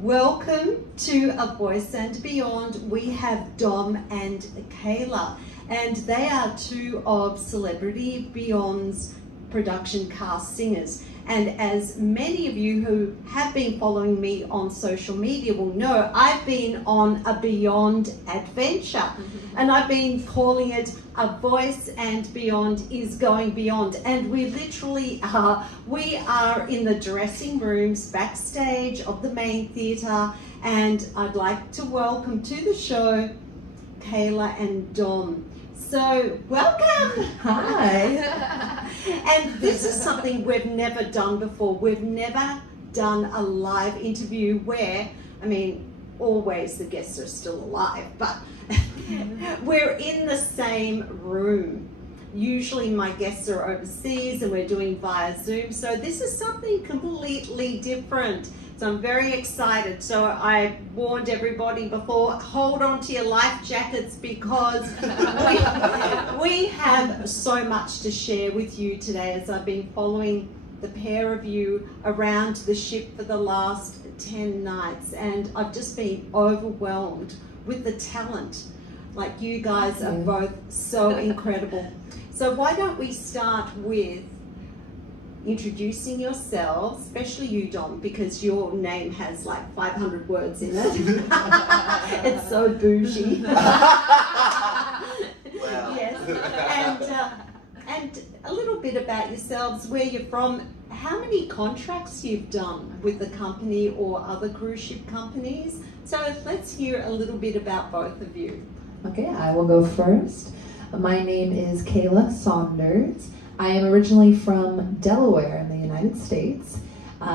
Welcome to A Voice and Beyond. We have Dom and Kayla, and they are two of Celebrity Beyond's production cast singers. And as many of you who have been following me on social media will know, I've been on a Beyond adventure, and I've been calling it A Voice and Beyond is Going Beyond. And we literally are. We are in the dressing rooms backstage of the main theatre, and I'd like to welcome to the show Kayla and Dom. So, welcome! Hi! And this is something we've never done before. We've never done a live interview where, I mean, always the guests are still alive, but we're in the same room. Usually my guests are overseas and we're doing via Zoom, so this is something completely different. So I'm very excited. So I warned everybody before, hold on to your life jackets because we have so much to share with you today, as I've been following the pair of you around the ship for the last 10 nights, and I've just been overwhelmed with the talent. Like, you guys are both so incredible. So why don't we start with introducing yourselves, especially you, Dom, because your name has like 500 words in it. It's so bougie. Yes. And a little bit about yourselves, where you're from, how many contracts you've done with the company or other cruise ship companies. So let's hear a little bit about both of you. Okay, I will go first. My name is Kayla Saunders. I am originally from Delaware in the United States.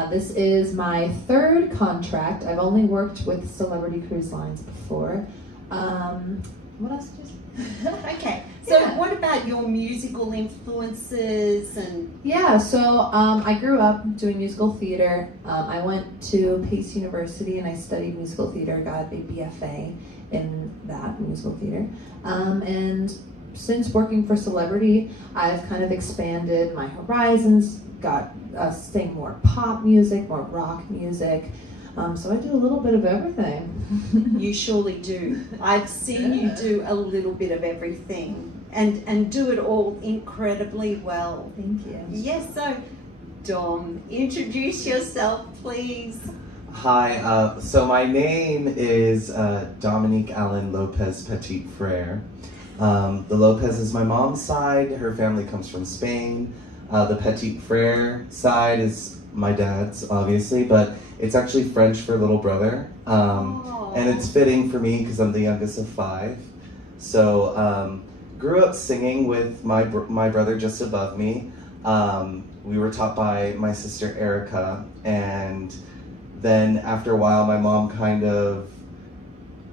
This is my third contract. I've only worked with Celebrity Cruise Lines before. What else did you say? Okay, so what about your musical influences? And so I grew up doing musical theater. I went to Pace University and I studied musical theater, got a BFA in that musical theater. And since working for Celebrity, I've kind of expanded my horizons, got sang more pop music, more rock music. So I do a little bit of everything. You surely do. I've seen you do a little bit of everything and do it all incredibly well. Thank you. Yes, so Dom, introduce yourself, please. Hi, so my name is Dominique Lopez Petit Frere. The Lopez is my mom's side. Her family comes from Spain. The Petit Frere side is my dad's, obviously, but it's actually French for little brother. And it's fitting for me because I'm the youngest of 5. So grew up singing with my brother just above me. We were taught by my sister Erica, and then after a while my mom kind of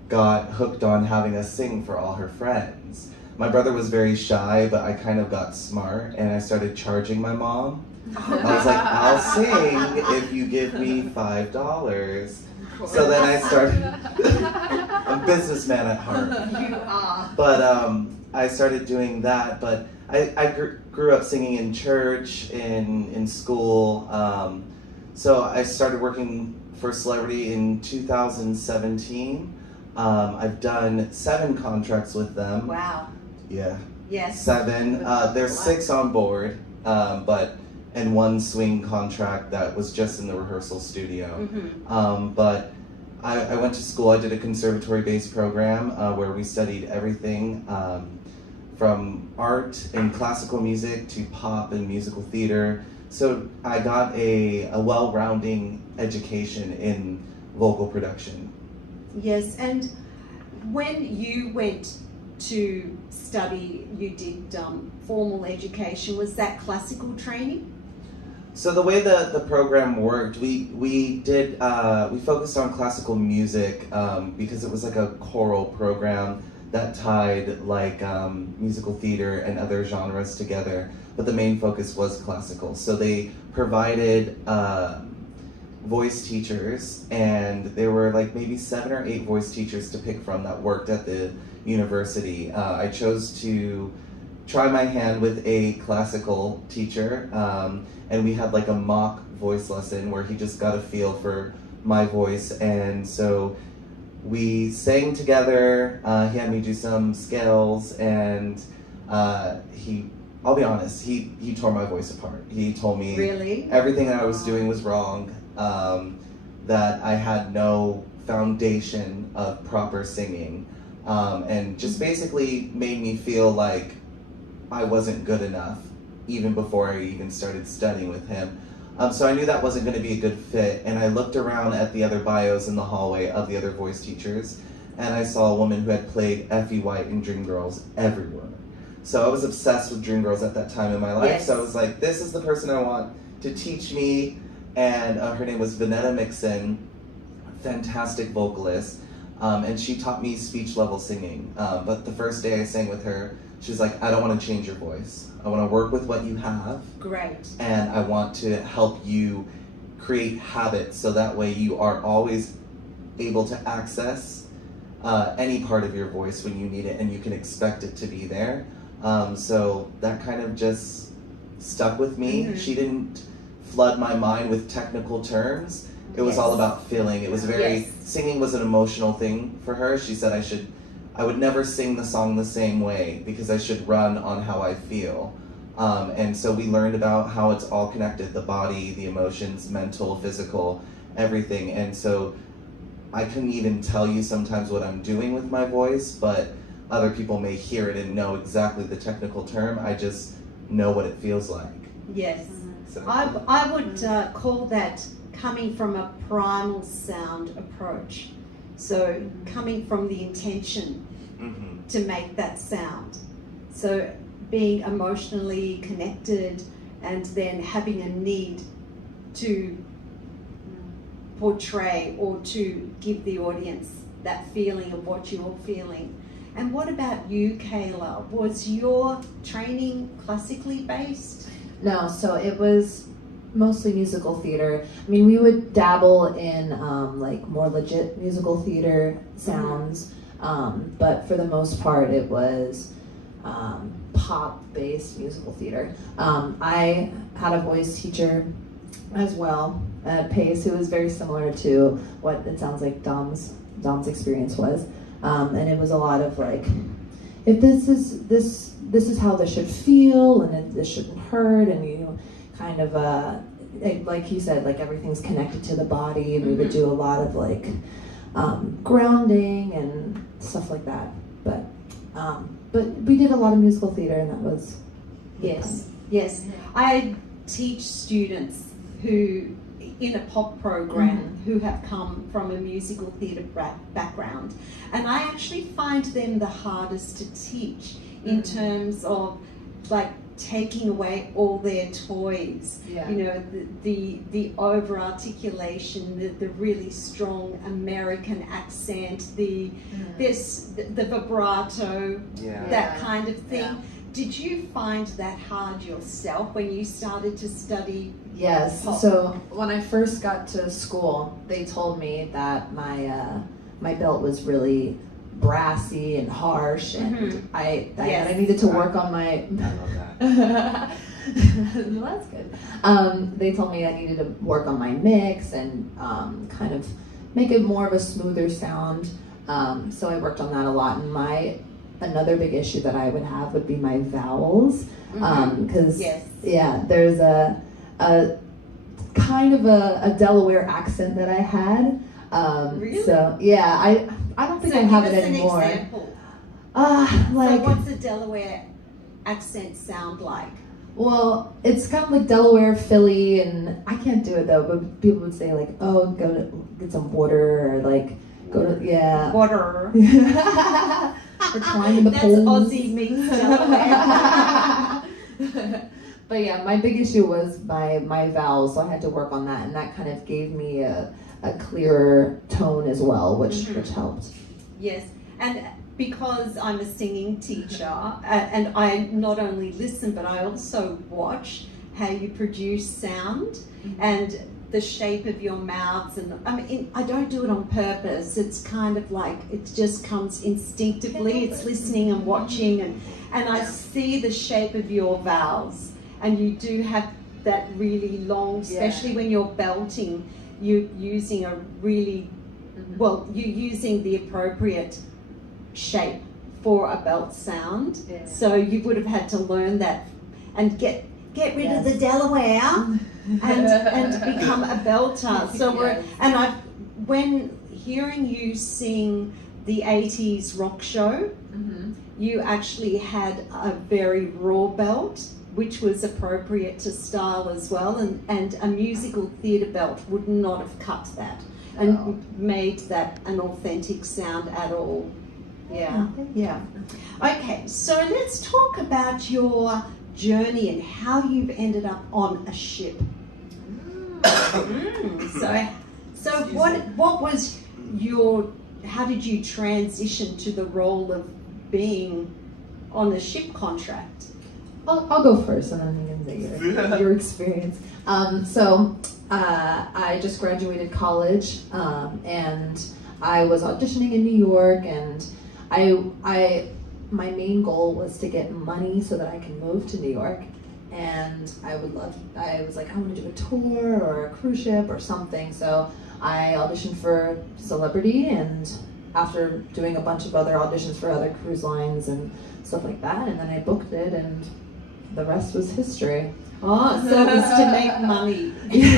got hooked on having us sing for all her friends. My brother was very shy, but I kind of got smart and I started charging my mom. I was like, I'll sing if you give me $5. So then I started, I'm a businessman at heart. You are. But I started doing that, but I grew up singing in church, in school. So I started working for Celebrity in 2017. I've done 7 contracts with them. Wow. Yeah. Yes. 7. There's 6 on board, and 1 swing contract that was just in the rehearsal studio. But I went to school. I did a conservatory-based program where we studied everything from art and classical music to pop and musical theater. So I got a well-rounding education in vocal production. Yes, and when you went to study, you did formal education. Was that classical training? So the way the program worked, we focused on classical music because it was like a choral program that tied like musical theater and other genres together. But the main focus was classical. So they provided voice teachers, and there were like maybe 7 or 8 voice teachers to pick from that worked at the university. I chose to try my hand with a classical teacher, and we had like a mock voice lesson where he just got a feel for my voice, and so we sang together. He had me do some scales, and I'll be honest, he tore my voice apart. He told me Really? everything that I was doing was wrong, that I had no foundation of proper singing, and just basically made me feel like I wasn't good enough even before I even started studying with him. So I knew that wasn't going to be a good fit, and I looked around at the other bios in the hallway of the other voice teachers, and I saw a woman who had played Effie White in Dreamgirls everywhere. So I was obsessed with Dreamgirls at that time in my life, Yes. so I was like, this is the person I want to teach me, and her name was Vanetta Mixon, fantastic vocalist, and she taught me speech level singing, but the first day I sang with her, she's like, I don't want to change your voice. I want to work with what you have. Great. And I want to help you create habits so that way you are always able to access any part of your voice when you need it, and you can expect it to be there. So that kind of just stuck with me. Mm-hmm. She didn't flood my mind with technical terms. It was Yes. all about feeling. It was very, Yes. singing was an emotional thing for her. She said I would never sing the song the same way because I should run on how I feel. And so we learned about how it's all connected, the body, the emotions, mental, physical, everything. And so I couldn't even tell you sometimes what I'm doing with my voice, but other people may hear it and know exactly the technical term. I just know what it feels like. Yes. So, I would call that coming from a primal sound approach. So coming from the intention mhm. to make that sound. So being emotionally connected and then having a need to portray or to give the audience that feeling of what you're feeling. And what about you, Kayla? Was your training classically based? No, so it was mostly musical theater. I mean, we would dabble in like more legit musical theater sounds, but for the most part, it was pop-based musical theater. I had a voice teacher as well at Pace who was very similar to what it sounds like Dom's experience was, and it was a lot of like, if this is how this should feel, and this shouldn't hurt, and you kind of like you said, like everything's connected to the body, and we would do a lot of like grounding and stuff like that. But we did a lot of musical theater, and that was Yes, yes. I teach students who, in a pop program, who have come from a musical theatre background, and I actually find them the hardest to teach in terms of like taking away all their toys. Yeah. You know, the over articulation, the really strong American accent, the vibrato, Yeah. that kind of thing. Yeah. Did you find that hard yourself when you started to study? Yes. Pop? So when I first got to school, they told me that my belt was really brassy and harsh, and I needed to work on my. I love that. Well, that's good. They told me I needed to work on my mix and kind of make it more of a smoother sound. So I worked on that a lot. And another big issue that I would have would be my vowels, because there's a kind of a Delaware accent that I had. Really? So yeah, I don't think I have it anymore. Give us an example. Like, So what's the Delaware accent sound like? well, it's kind of like Delaware, Philly, and I can't do it though, but people would say like, oh, go to get some water, or like, go to, yeah. Water. Or climb in the That's poles. Aussie meets Delaware. But yeah, my big issue was my vowels, so I had to work on that, and that kind of gave me a clearer tone as well, which helped. Yes, and because I'm a singing teacher, and I not only listen, but I also watch how you produce sound and the shape of your mouths. And I mean, I don't do it on purpose. It's kind of like, it just comes instinctively. It's listening and watching, and I see the shape of your vowels. And you do have that really long, especially when you're belting, you're using a really, well, you're using the appropriate shape for a belt sound. Yeah. So you would have had to learn that and get rid of the Delaware and become a belter. So when hearing you sing the 80s rock show, you actually had a very raw belt, which was appropriate to style as well, and a musical theatre belt would not have cut that and made that an authentic sound at all. Yeah. Okay, so let's talk about your journey and how you've ended up on a ship. So what was your, how did you transition to the role of being on a ship contract? I'll go first and then you can get your experience. I just graduated college and I was auditioning in New York, and my main goal was to get money so that I can move to New York. And I was like, I want to do a tour or a cruise ship or something. So I auditioned for Celebrity, and after doing a bunch of other auditions for other cruise lines and stuff like that, and then I booked it, and the rest was history. Oh, so it was to make money.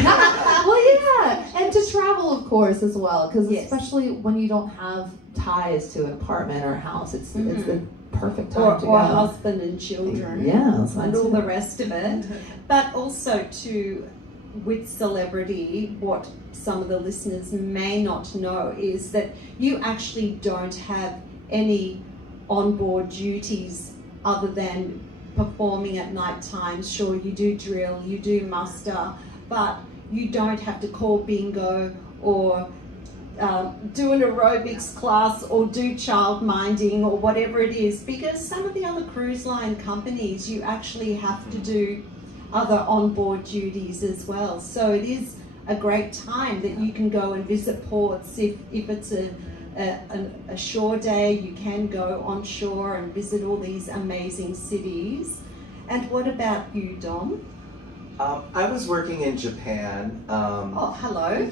Well, yeah, and to travel, of course, as well, because especially when you don't have ties to an apartment or a house, it's the perfect time to go. Or husband and children. Yeah, and all the rest of it. But also with Celebrity, what some of the listeners may not know is that you actually don't have any onboard duties other than performing at night times. Sure, you do drill, you do muster, but you don't have to call bingo or do an aerobics class or do child minding or whatever it is, because some of the other cruise line companies you actually have to do other onboard duties as well. So it is a great time that you can go and visit ports. If it's a shore day, you can go on shore and visit all these amazing cities. And what about you, Dom? I was working in Japan. Oh, hello.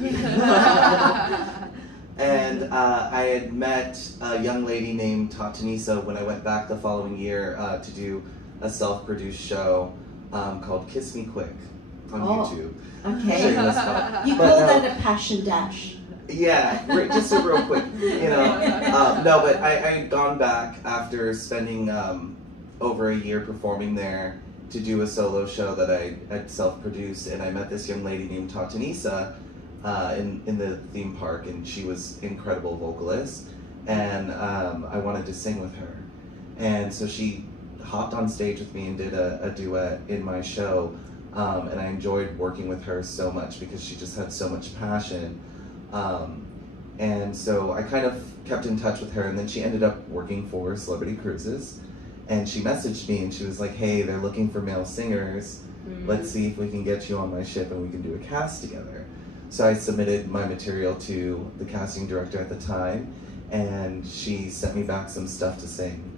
And I had met a young lady named Tatanisa when I went back the following year to do a self-produced show called Kiss Me Quick on YouTube. Okay. You But call no. that a passion dash. Yeah, just a real quick, no, but I had gone back after spending over a year performing there to do a solo show that I had self-produced, and I met this young lady named Tatanisa in the theme park, and she was an incredible vocalist, and I wanted to sing with her. And so she hopped on stage with me and did a duet in my show, and I enjoyed working with her so much because she just had so much passion. And so I kind of kept in touch with her, and then she ended up working for Celebrity Cruises, and she messaged me and she was like, hey, they're looking for male singers. Let's see if we can get you on my ship and we can do a cast together. So I submitted my material to the casting director at the time, and she sent me back some stuff to sing.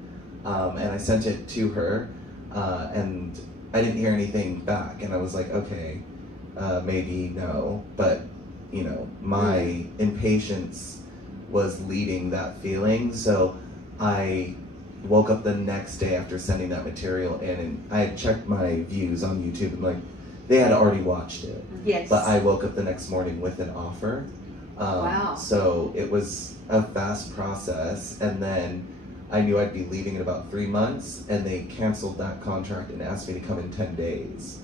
And I sent it to her, and I didn't hear anything back, and I was like, okay, maybe no, but my impatience was leading that feeling. So I woke up the next day after sending that material in, and I had checked my views on YouTube, and like they had already watched it. Yes. But I woke up the next morning with an offer. Wow. So it was a fast process, and then I knew I'd be leaving in about 3 months, and they canceled that contract and asked me to come in 10 days.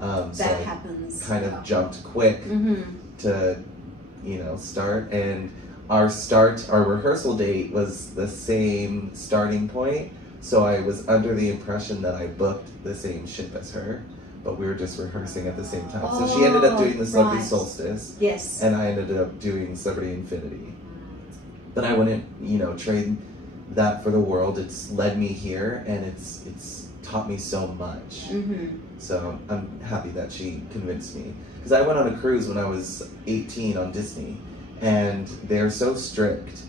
That so I happens. kind of jumped quick to start, and our rehearsal date was the same starting point, so I was under the impression that I booked the same ship as her, but we were just rehearsing at the same time. So she ended up doing the Celebrity right. Solstice, Yes. and I ended up doing Celebrity Infinity. But I wouldn't trade that for the world. It's led me here, and it's taught me so much. So I'm happy that she convinced me. Because I went on a cruise when I was 18 on Disney, and they're so strict.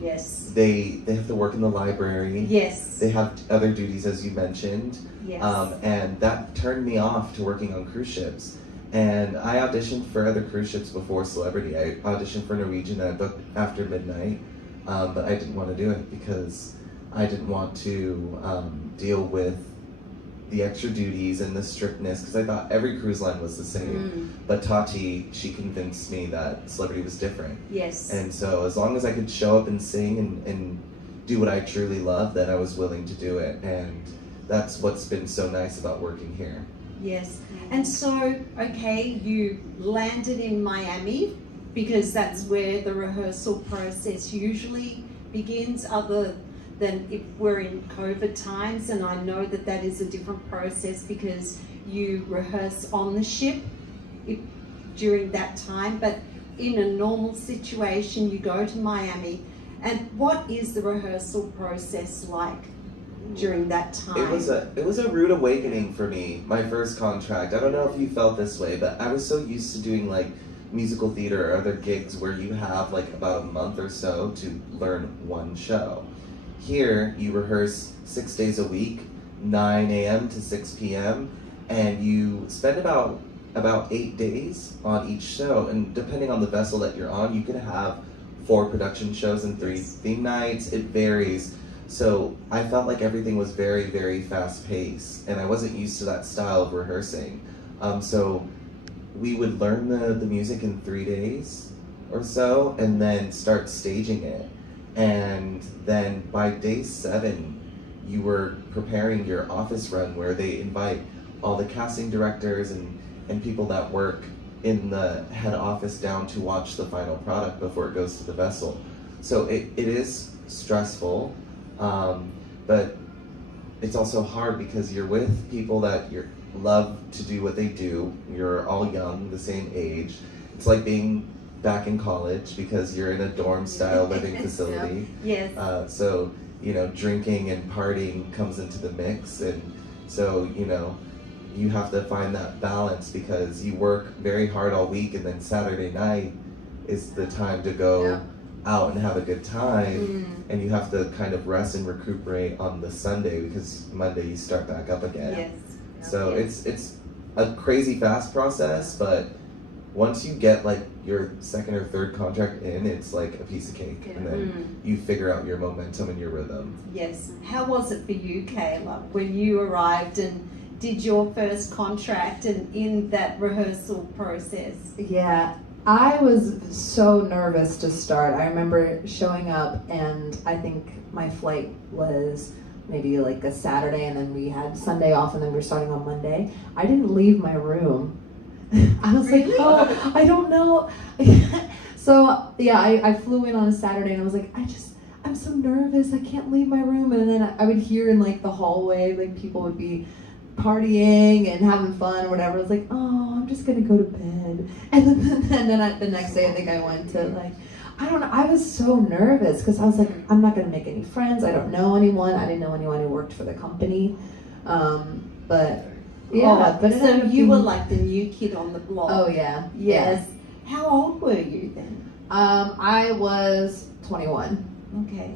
Yes. They have to work in the library. Yes. They have other duties, as you mentioned. Yes. And that turned me off to working on cruise ships. And I auditioned for other cruise ships before Celebrity. I auditioned for Norwegian and I booked After Midnight, but I didn't want to do it because I didn't want to deal with the extra duties and the strictness, because I thought every cruise line was the same. But Tati, she convinced me that Celebrity was different. Yes. And so as long as I could show up and sing and do what I truly love, then I was willing to do it. And that's what's been so nice about working here. Yes. And so, okay, you landed in Miami because that's where the rehearsal process usually begins, other than if we're in COVID times, and I know that that is a different process because you rehearse on the ship during that time, but in a normal situation you go to Miami. And what is the rehearsal process like during that time? It was a rude awakening for me, my first contract. I don't know if you felt this way, but I was so used to doing like musical theater or other gigs where you have like about a month or so to learn one show. Here, you rehearse 6 days a week, 9 a.m. to 6 p.m., and you spend about 8 days on each show. And depending on the vessel that you're on, you can have 4 production shows and 3 theme nights. It varies. So I felt like everything was very, very fast-paced, and I wasn't used to that style of rehearsing. So we would learn the music in 3 days or so, and then start staging it. And then by day 7, you were preparing your office run where they invite all the casting directors and people that work in the head office down to watch the final product before it goes to the vessel. So it is stressful, but it's also hard because you're with people that you love to do what they do. You're all young, the same age. It's like being back in college because you're in a dorm style living facility. Yes. So, you know, drinking and partying comes into the mix, and so, you know, you have to find that balance because you work very hard all week, and then Saturday night is the time to go out and have a good time, and you have to kind of rest and recuperate on the Sunday because Monday you start back up again. Yes. So it's a crazy fast process, but once you get like your second or third contract in, it's like a piece of cake, and then you figure out your momentum and your rhythm. Yes. How was it for you, Kayla, when you arrived and did your first contract and in that rehearsal process? Yeah, I was so nervous to start. I remember showing up, and I think my flight was maybe like a Saturday, and then we had Sunday off, and then we were starting on Monday. I didn't leave my room. I was like, oh, I don't know. So yeah, I flew in on a Saturday, and I was like, I'm so nervous. I can't leave my room. And then I would hear in like the hallway, like people would be partying and having fun or whatever. I was like, oh, I'm just gonna go to bed. And then the next day, I think I went to like, I don't know. I was so nervous because I was like, I'm not gonna make any friends. I don't know anyone. I didn't know anyone who worked for the company. But yeah, but so you were like the new kid on the block. Oh yeah. Yes. Yeah. How old were you then? I was 21. Okay.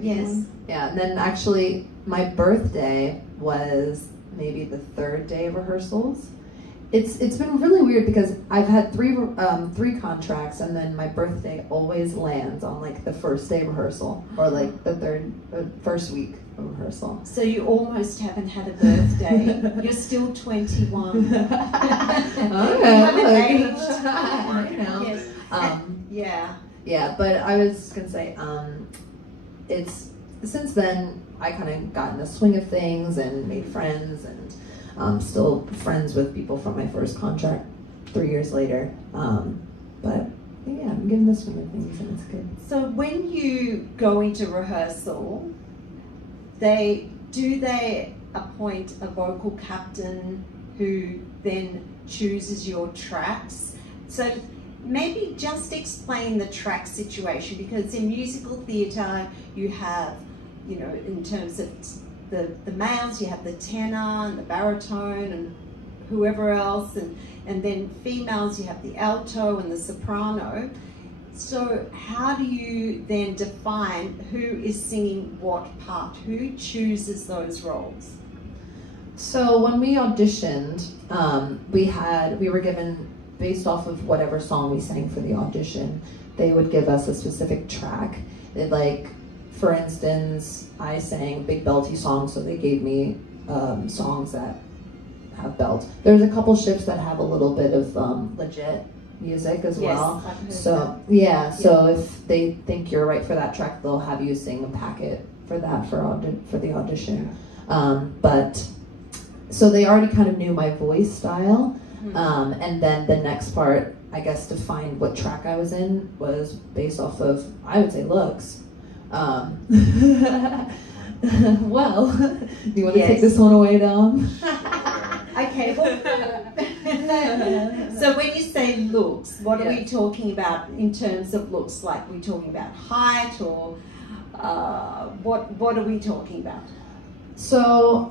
Yes. Yeah, and then actually my birthday was maybe the 3rd day of rehearsals. It's been really weird because I've had three contracts, and then my birthday always lands on like the 1st day of rehearsal or like the first week of rehearsal. So you almost haven't had a birthday. You're still 21. You haven't aged. Yes. Yeah, but I was gonna say, it's since then I kind of got in the swing of things and made friends, and still friends with people from my first contract 3 years later. But yeah, I'm getting the swing of things, and it's good. So when you go into rehearsal, they appoint a vocal captain who then chooses your tracks. So maybe just explain the track situation, because in musical theatre you have, you know, in terms of the males, you have the tenor and the baritone and whoever else, and then females you have the alto and the soprano. So how do you then define who is singing what part? Who chooses those roles? So when we auditioned, we were given, based off of whatever song we sang for the audition, they would give us a specific track. Like, for instance, I sang big belty songs, so they gave me songs that have belts. There's a couple ships that have a little bit of legit music as well. So yeah, so if they think you're right for that track, they'll have you sing a packet for that for the audition. But so they already kind of knew my voice style, and then the next part, I guess, to find what track I was in was based off of, I would say, looks. Well, do you want to take this one away, Dom? Okay. Well, so when you say looks, what are we talking about in terms of looks? Like, we talking about height, or what are we talking about? So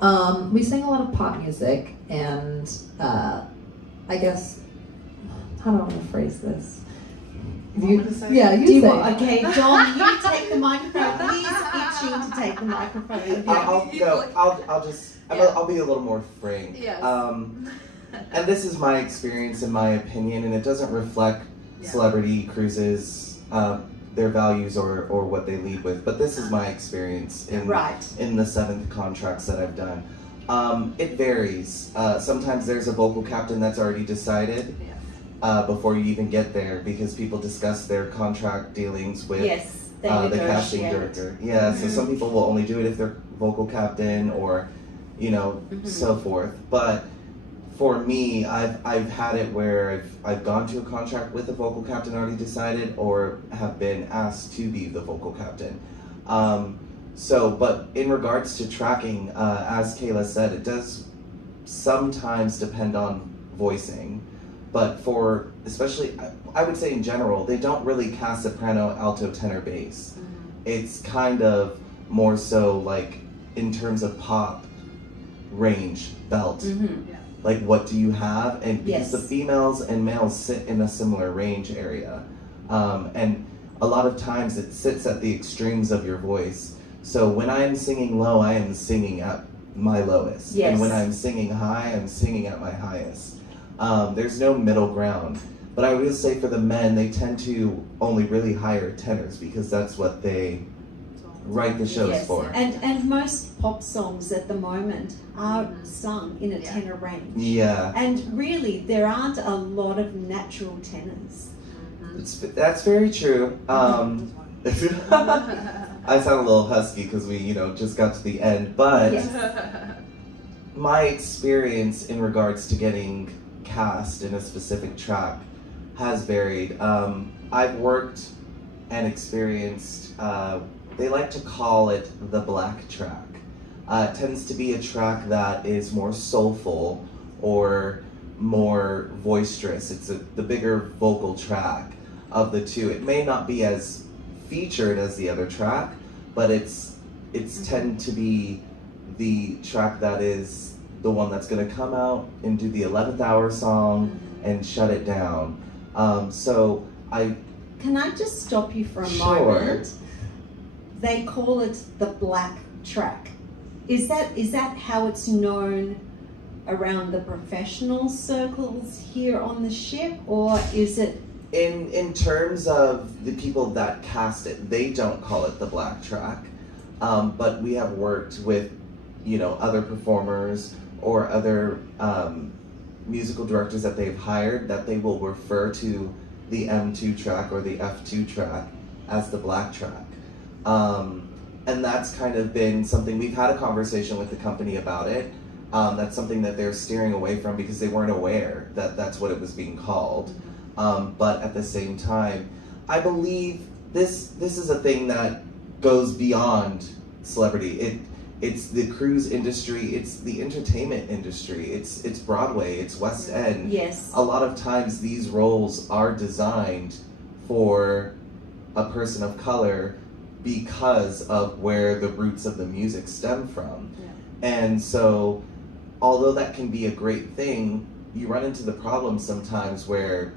we sing a lot of pop music, and I guess, how do I want to phrase this? You say. Okay, Dom, you take the microphone. He's itching to take the microphone. I'll be a little more frank. Yes. And this is my experience and my opinion, and it doesn't reflect celebrity cruises, their values or what they lead with. But this is my experience in the 7th contracts that I've done. It varies. Sometimes there's a vocal captain that's already decided. Before you even get there, because people discuss their contract dealings with the casting director. Yeah, so some people will only do it if they're vocal captain or, so forth. But for me, I've had it where I've gone to a contract with a vocal captain already decided, or have been asked to be the vocal captain. But in regards to tracking, as Kayla said, it does sometimes depend on voicing. But for, especially, I would say in general, they don't really cast soprano, alto, tenor, bass. It's kind of more so like in terms of pop, range, belt. Like, what do you have? And because the females and males sit in a similar range area. And a lot of times it sits at the extremes of your voice. So when I'm singing low, I am singing at my lowest. And when I'm singing high, I'm singing at my highest. There's no middle ground. But I will say for the men, they tend to only really hire tenors because that's what they write the shows for. And most pop songs at the moment are sung in a tenor range. Yeah. And really, there aren't a lot of natural tenors. That's very true. I sound a little husky because we, just got to the end. But my experience in regards to getting cast in a specific track has varied. I've worked and experienced, they like to call it the black track. It tends to be a track that is more soulful or more boisterous. It's the bigger vocal track of the two. It may not be as featured as the other track, but it's tend to be the track that is the one that's going to come out and do the 11th hour song and shut it down. Can I just stop you for a moment? They call it the black track. Is that how it's known around the professional circles here on the ship, or is it? In terms of the people that cast it, they don't call it the black track, but we have worked with, other performers or other musical directors that they've hired that they will refer to the M2 track or the F2 track as the black track. And that's kind of been something, we've had a conversation with the company about it. That's something that they're steering away from because they weren't aware that that's what it was being called. But at the same time, I believe this is a thing that goes beyond celebrity. It's the cruise industry, it's the entertainment industry, it's Broadway, it's West End. Yes. A lot of times these roles are designed for a person of color because of where the roots of the music stem from. Yeah. And so, although that can be a great thing, you run into the problem sometimes where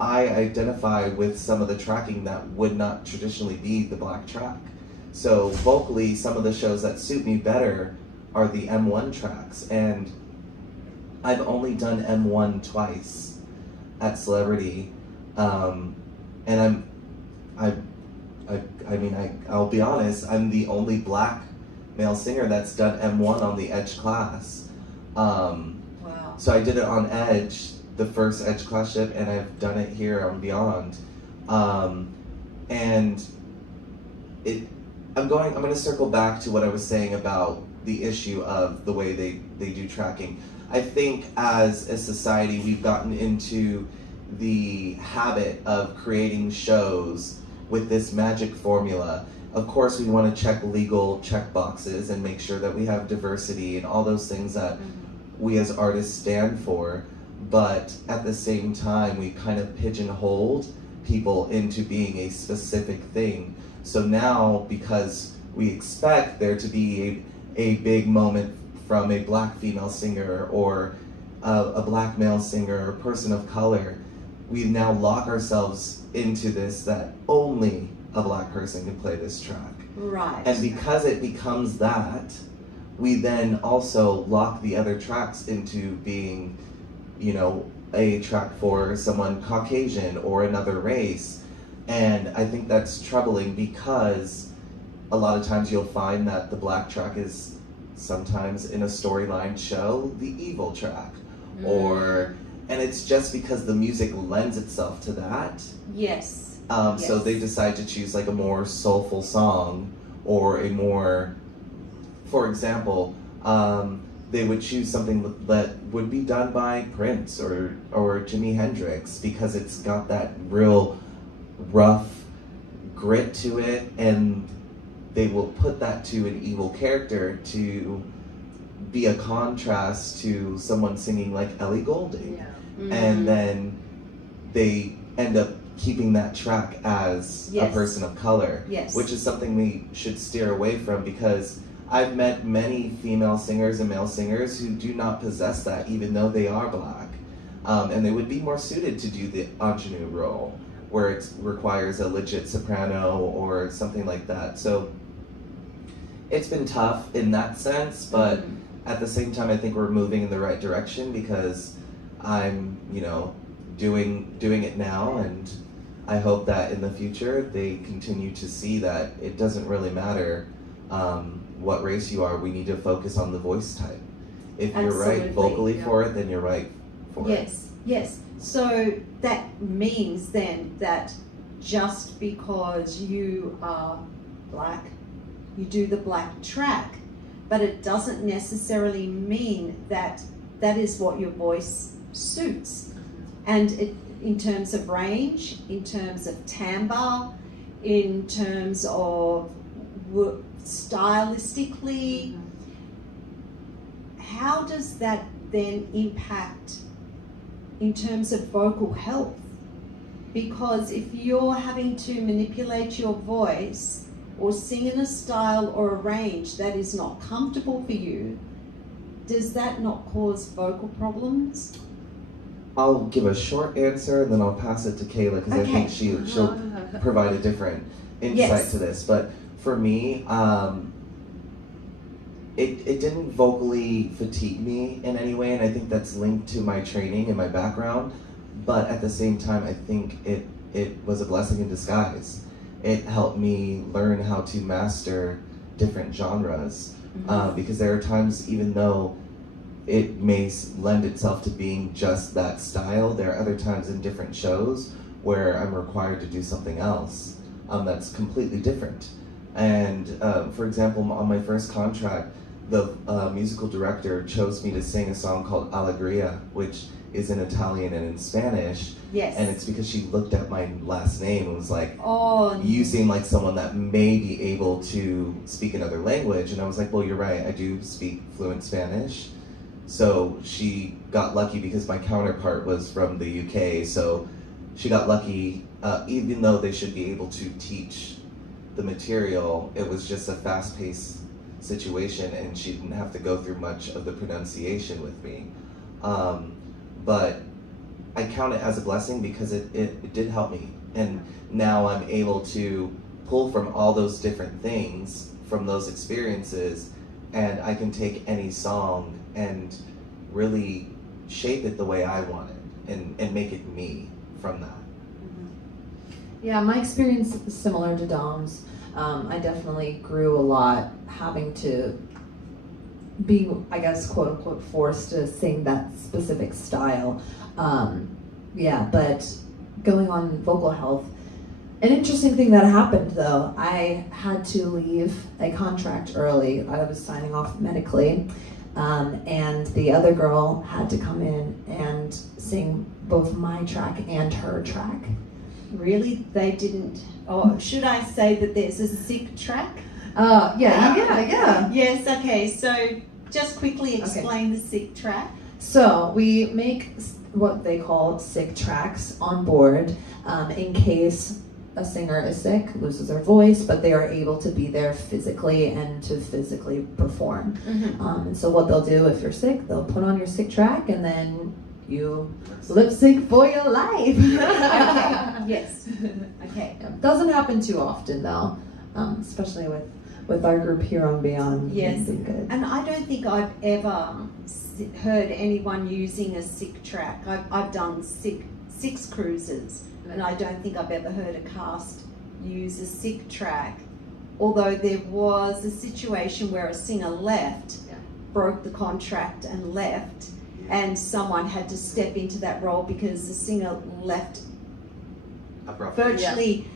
I identify with some of the tracking that would not traditionally be the black track. So vocally, some of the shows that suit me better are the M1 tracks, and I've only done M1 twice at Celebrity, and I'll be honest, I'm the only black male singer that's done M1 on the Edge class. Wow. So I did it on Edge, the first Edge class ship, and I've done it here on Beyond. And I'm going to circle back to what I was saying about the issue of the way they do tracking. I think as a society, we've gotten into the habit of creating shows with this magic formula. Of course, we want to check legal check boxes and make sure that we have diversity and all those things that we as artists stand for. But at the same time, we kind of pigeonholed people into being a specific thing. So now, because we expect there to be a big moment from a black female singer or a black male singer or person of color, we now lock ourselves into this that only a black person can play this track. Right. And because it becomes that, we then also lock the other tracks into being, you know, a track for someone Caucasian or another race. And I think that's troubling because a lot of times you'll find that the black track is sometimes in a storyline show the evil track, and it's just because the music lends itself to that. Yes. So they decide to choose like a more soulful song or a more, for example, they would choose something that would be done by Prince or Jimi Hendrix because it's got that real rough grit to it, and they will put that to an evil character to be a contrast to someone singing like Ellie Goulding. Yeah. And then they end up keeping that track as a person of color, which is something we should steer away from, because I've met many female singers and male singers who do not possess that, even though they are black. And they would be more suited to do the ingenue role, where it requires a legit soprano or something like that. So it's been tough in that sense, but at the same time, I think we're moving in the right direction because I'm, you know, doing it now, and I hope that in the future they continue to see that it doesn't really matter what race you are. We need to focus on the voice type. If you're right vocally for it, then you're right for it. Yes. So that means then that just because you are black, you do the black track, but it doesn't necessarily mean that that is what your voice suits. And it, in terms of range, in terms of timbre, in terms of stylistically, how does that then impact in terms of vocal health? Because if you're having to manipulate your voice or sing in a style or a range that is not comfortable for you, does that not cause vocal problems? I'll give a short answer and then I'll pass it to Kayla because I think she'll provide a different insight to this. But for me, it didn't vocally fatigue me in any way, and I think that's linked to my training and my background. But at the same time, I think it was a blessing in disguise. It helped me learn how to master different genres, because there are times, even though it may lend itself to being just that style, there are other times in different shows where I'm required to do something else that's completely different. And for example, on my first contract, the musical director chose me to sing a song called Allegria, which is in Italian and in Spanish. Yes. And it's because she looked at my last name and was like, oh, you seem like someone that may be able to speak another language. And I was like, well, you're right, I do speak fluent Spanish. So she got lucky because my counterpart was from the UK, so she got lucky, even though they should be able to teach the material, it was just a fast-paced situation and she didn't have to go through much of the pronunciation with me. But I count it as a blessing because it did help me. And now I'm able to pull from all those different things from those experiences and I can take any song and really shape it the way I want it and make it me from that. Yeah, my experience is similar to Dom's. I definitely grew a lot having to be, I guess, quote unquote, forced to sing that specific style. But going on vocal health, an interesting thing that happened though, I had to leave a contract early. I was signing off medically, and the other girl had to come in and sing both my track and her track. Really? They didn't? Or should I say that there's a sick track? Yeah. Yes, okay. So just quickly explain the sick track. So we make what they call sick tracks on board in case a singer is sick, loses their voice, but they are able to be there physically and to physically perform. And so what they'll do if you're sick, they'll put on your sick track and then you lip sync for your life. Okay. Yes. Okay. Doesn't happen too often though, especially with our group here on Beyond. Yes. It's been good. And I don't think I've ever heard anyone using a sick track. I've done six cruises, and I don't think I've ever heard a cast use a sick track. Although there was a situation where a singer left, broke the contract and left, and someone had to step into that role because the singer left Abruptly. virtually,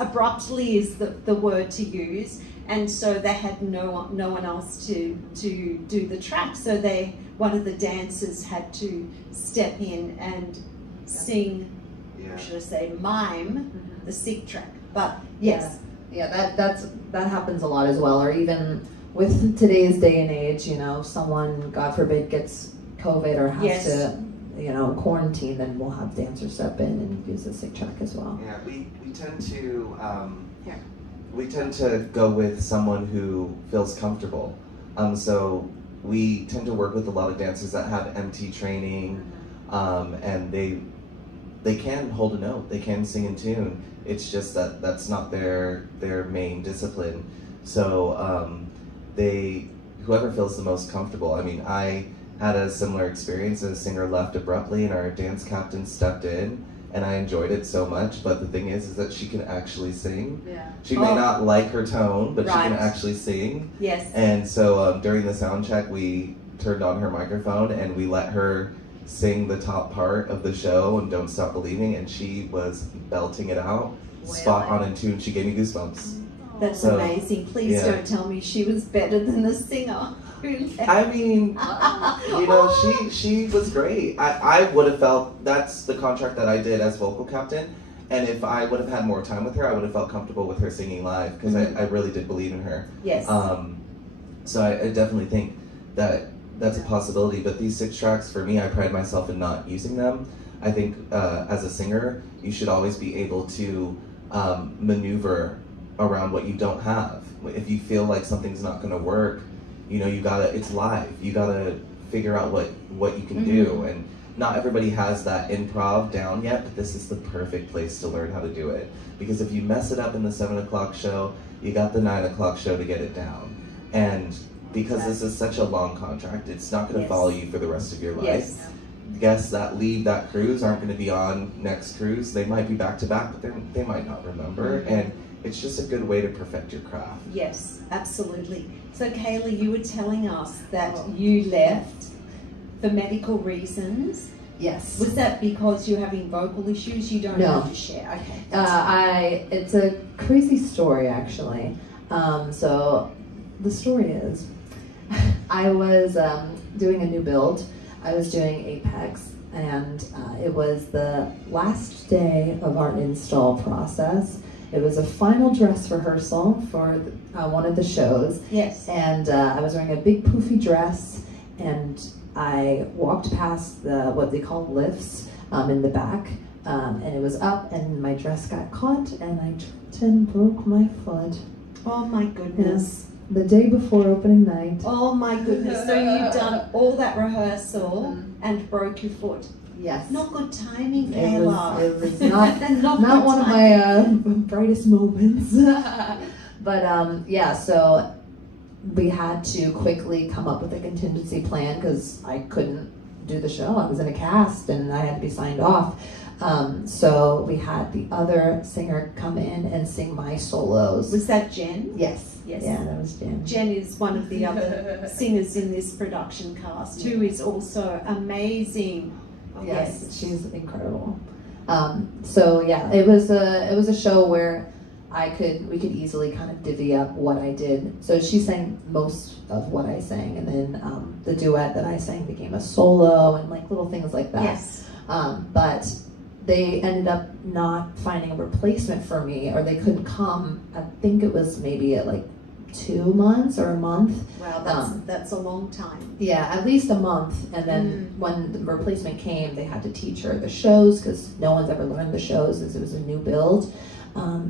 abruptly is the word to use, and so they had no one else to do the track, so one of the dancers had to step in and sing, or should I say mime, the sick track. But yes. That happens a lot as well, or even with today's day and age, someone, God forbid, gets COVID or has to, quarantine, then we'll have dancers step in and use the sick track as well. Yeah, we tend to go with someone who feels comfortable. So we tend to work with a lot of dancers that have MT training, and they can hold a note, they can sing in tune. It's just that that's not their main discipline. So whoever feels the most comfortable. I mean, I had a similar experience. A singer left abruptly and our dance captain stepped in, and I enjoyed it so much. But the thing is that she can actually sing. Yeah. She may not like her tone, but she can actually sing. Yes. And so during the sound check, we turned on her microphone and we let her sing the top part of the show and Don't Stop Believing, and she was belting it out, spot on in tune. She gave me goosebumps. That's amazing. Please don't tell me she was better than the singer. I mean, she was great. I would have felt, that's the contract that I did as vocal captain, and if I would have had more time with her, I would have felt comfortable with her singing live, because I really did believe in her. Yes. So I definitely think that's a possibility, but these six tracks, for me, I pride myself in not using them. I think as a singer, you should always be able to maneuver around what you don't have. If you feel like something's not going to work, it's live. You gotta figure out what you can do, and not everybody has that improv down yet, but this is the perfect place to learn how to do it. Because if you mess it up in the 7 o'clock show, you got the 9 o'clock show to get it down. And because this is such a long contract, it's not gonna follow you for the rest of your life. Yes. Guests that leave that cruise aren't gonna be on next cruise. They might be back to back, but they might not remember. And it's just a good way to perfect your craft. Yes, absolutely. So Kayla, you were telling us that you left for medical reasons. Yes. Was that because you're having vocal issues? You don't have to share. Okay. It's a crazy story actually. So the story is, I was doing a new build. I was doing Apex, and it was the last day of our install process. It was a final dress rehearsal for one of the shows. Yes. And I was wearing a big poofy dress, and I walked past what they call lifts in the back, and it was up, and my dress got caught, and I tripped and broke my foot. Oh my goodness. The day before opening night. Oh my goodness. So you've done all that rehearsal and broke your foot. Yes. Not good timing, Kayla. It was not one of my brightest moments. But so we had to quickly come up with a contingency plan because I couldn't do the show. I was in a cast and I had to be signed off. So we had the other singer come in and sing my solos. Was that Jen? Yes. Yes. Yeah, that was Jen. Jen is one of the other singers in this production cast who is also amazing. Yes, she's incredible. So yeah, it was a show where we could easily kind of divvy up what I did. So she sang most of what I sang, and then the duet that I sang became a solo, and like little things like that. Yes. But they ended up not finding a replacement for me, or they couldn't come. I think it was maybe at like 2 months or a month. Wow, that's a long time. Yeah, at least a month. And then when the replacement came, they had to teach her the shows because no one's ever learned the shows as it was a new build.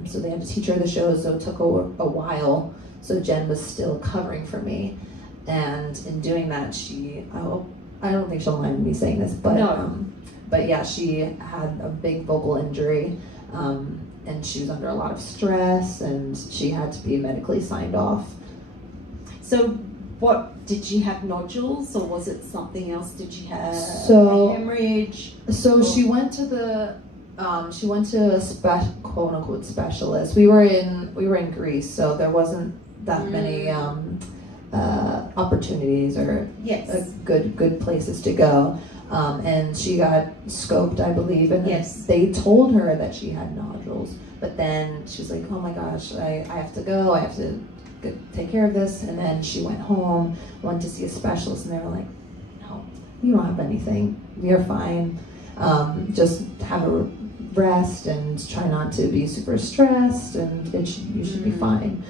So they had to teach her the shows, so it took a while. So Jen was still covering for me. And in doing that, I don't think she'll mind me saying this, but but yeah, she had a big vocal injury. And she was under a lot of stress, and she had to be medically signed off. So what, did she have nodules, or was it something else? Did she have a hemorrhage? So she went to a quote unquote specialist. We were in Greece, so there wasn't that many opportunities or good places to go. And she got scoped, I believe, and they told her that she had nodules. But then she was like, oh my gosh, I have to go, I have to take care of this. And then she went home, went to see a specialist, and they were like, no, you don't have anything, you're fine. Just have a rest and try not to be super stressed, and you should be fine.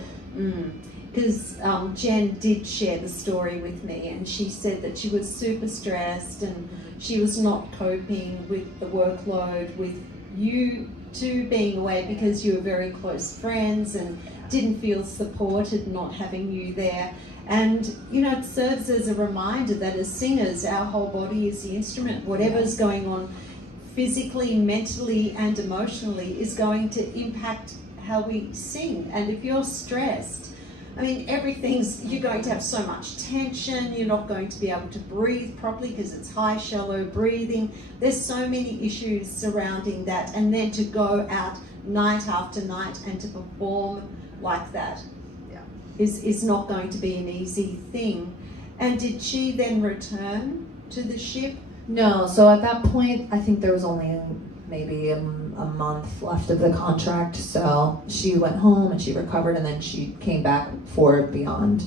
Because Jen did share the story with me, and she said that she was super stressed and she was not coping with the workload, with you two being away because you were very close friends, and didn't feel supported not having you there. And it serves as a reminder that as singers, our whole body is the instrument. Whatever's going on physically, mentally and emotionally is going to impact how we sing. And if you're stressed, I mean, you're going to have so much tension, you're not going to be able to breathe properly because it's high, shallow breathing. There's so many issues surrounding that. And then to go out night after night and to perform like that is not going to be an easy thing. And did she then return to the ship? No, so at that point, I think there was only maybe a month left of the contract, so she went home and she recovered, and then she came back for Beyond.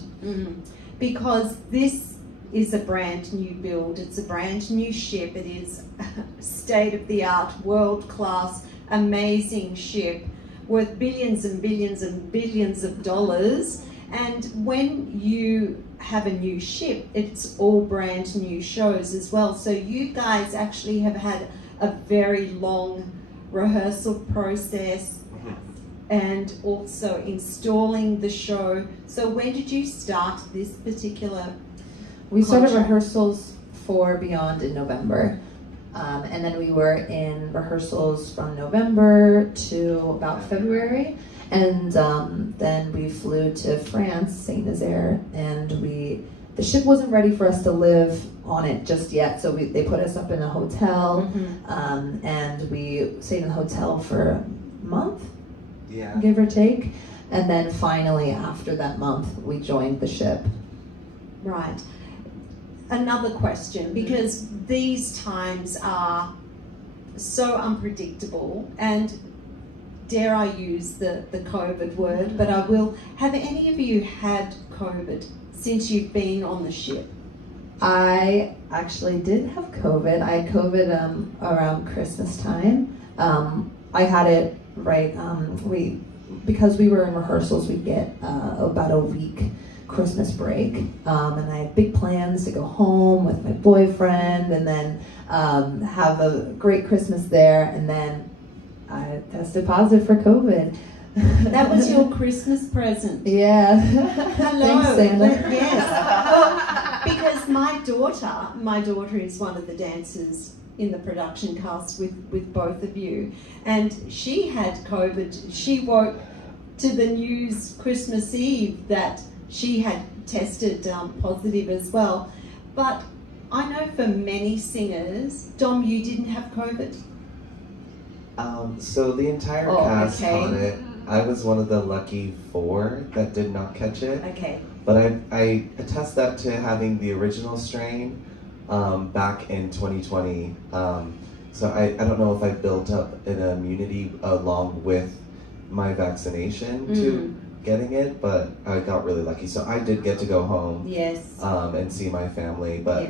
Because this is a brand new build, it's a brand new ship, it is state-of-the-art, world-class, amazing ship worth billions and billions and billions of dollars. And when you have a new ship, it's all brand new shows as well. So you guys actually have had a very long rehearsal process and also installing the show. So when did you start this particular We started rehearsals for Beyond in November. And then we were in rehearsals from November to about February. And then we flew to France, Saint Nazaire, and the ship wasn't ready for us to live on it just yet, so they put us up in a hotel, and we stayed in the hotel for a month, give or take, and then finally after that month we joined the ship. Right. Another question, because these times are so unpredictable, and dare I use the COVID word, but I will. Have any of you had COVID since you've been on the ship? I actually did have COVID. I had COVID around Christmas time. I had it right, because we were in rehearsals, we'd get about a week Christmas break. And I had big plans to go home with my boyfriend and then have a great Christmas there, and then I tested positive for COVID. That was your Christmas present. Yeah. Hello. Thanks, Santa. Yes. Well, because my daughter is one of the dancers in the production cast with both of you, and she had COVID. She woke to the news Christmas Eve that she had tested positive as well. But I know for many singers, Dom, you didn't have COVID. So the entire cast caught it. I was one of the lucky 4 that did not catch it. Okay. But I attest that to having the original strain back in 2020. So I don't know if I built up an immunity along with my vaccination to getting it, but I got really lucky. So I did get to go home and see my family. But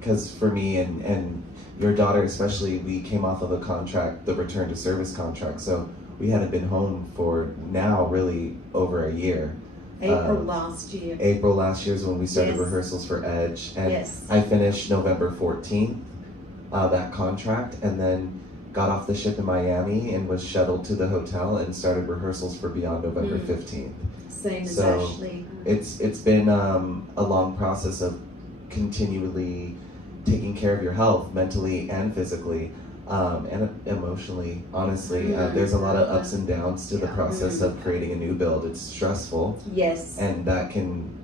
because for me and your daughter especially, we came off of a contract, the return to service contract. So we hadn't been home for now really over a year. April last year. April last year is when we started rehearsals for Edge. And Yes. I finished November 14th, that contract, and then got off the ship in Miami and was shuttled to the hotel and started rehearsals for Beyond November 15th. Same as So, Ashley. It's been a long process of continually taking care of your health, mentally and physically, and emotionally, honestly. There's a lot of ups and downs to the process of creating a new build. It's stressful. Yes. And that can,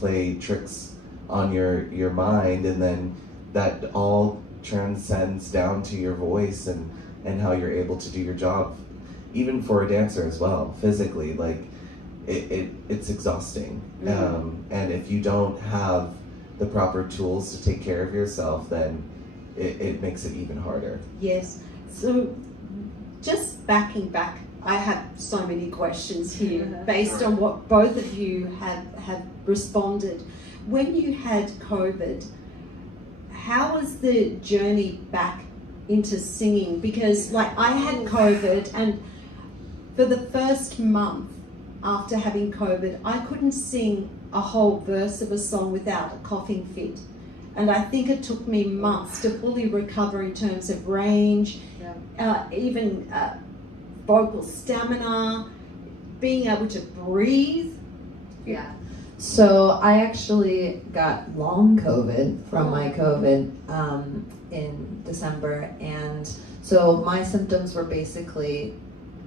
play tricks on your mind, and then that all transcends down to your voice and how you're able to do your job, even for a dancer as well, physically. Like, it's exhausting. And if you don't have the proper tools to take care of yourself, then it makes it even harder. Yes. So just backing back, I have so many questions here based on what both of you have responded. When you had COVID, how was the journey back into singing? Because like I had COVID, and for the first month after having COVID, I couldn't sing a whole verse of a song without a coughing fit. And I think it took me months to fully recover in terms of range, even vocal stamina, being able to breathe. Yeah. So I actually got long COVID from my COVID in December, and so my symptoms were basically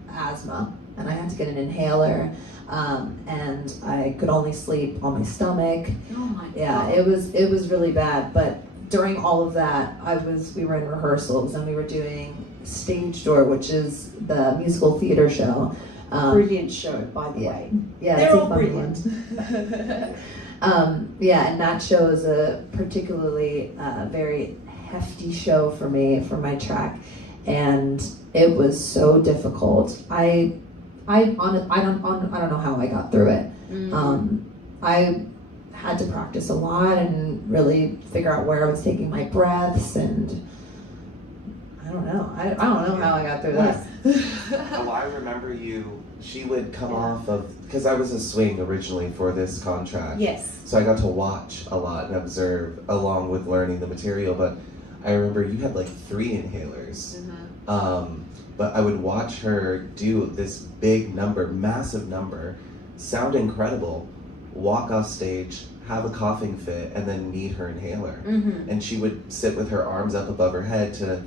asthma, and I had to get an inhaler, and I could only sleep on my stomach. Oh my God. Yeah, it was really bad. But during all of that, we were in rehearsals, and we were doing Stage Door, which is the musical theater show. Brilliant show, by the way. Yeah, They're it's a all fun brilliant. one. And that show is a particularly very hefty show for me, for my track, and it was so difficult. I don't know how I got through it. I had to practice a lot and really figure out where I was taking my breaths, and I don't know. I don't know how I got through that. Oh, I remember she would come off of, because I was a swing originally for this contract. Yes. So I got to watch a lot and observe along with learning the material, but I remember you had like 3 inhalers. But I would watch her do this big number, massive number, sound incredible, walk off stage, have a coughing fit, and then need her inhaler. And she would sit with her arms up above her head to,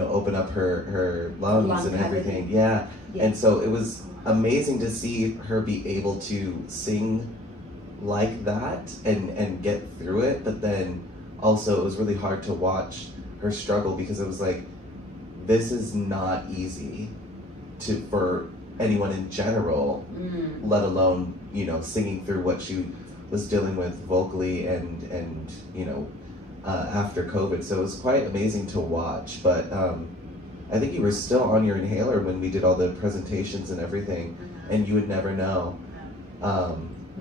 open up her lungs and everything. Yeah. And so it was amazing to see her be able to sing like that and get through it, but then also it was really hard to watch her struggle, because it was like, this is not easy for anyone in general, let alone, singing through what she was dealing with vocally and after COVID. So it was quite amazing to watch. But I think you were still on your inhaler when we did all the presentations and everything, and you would never know.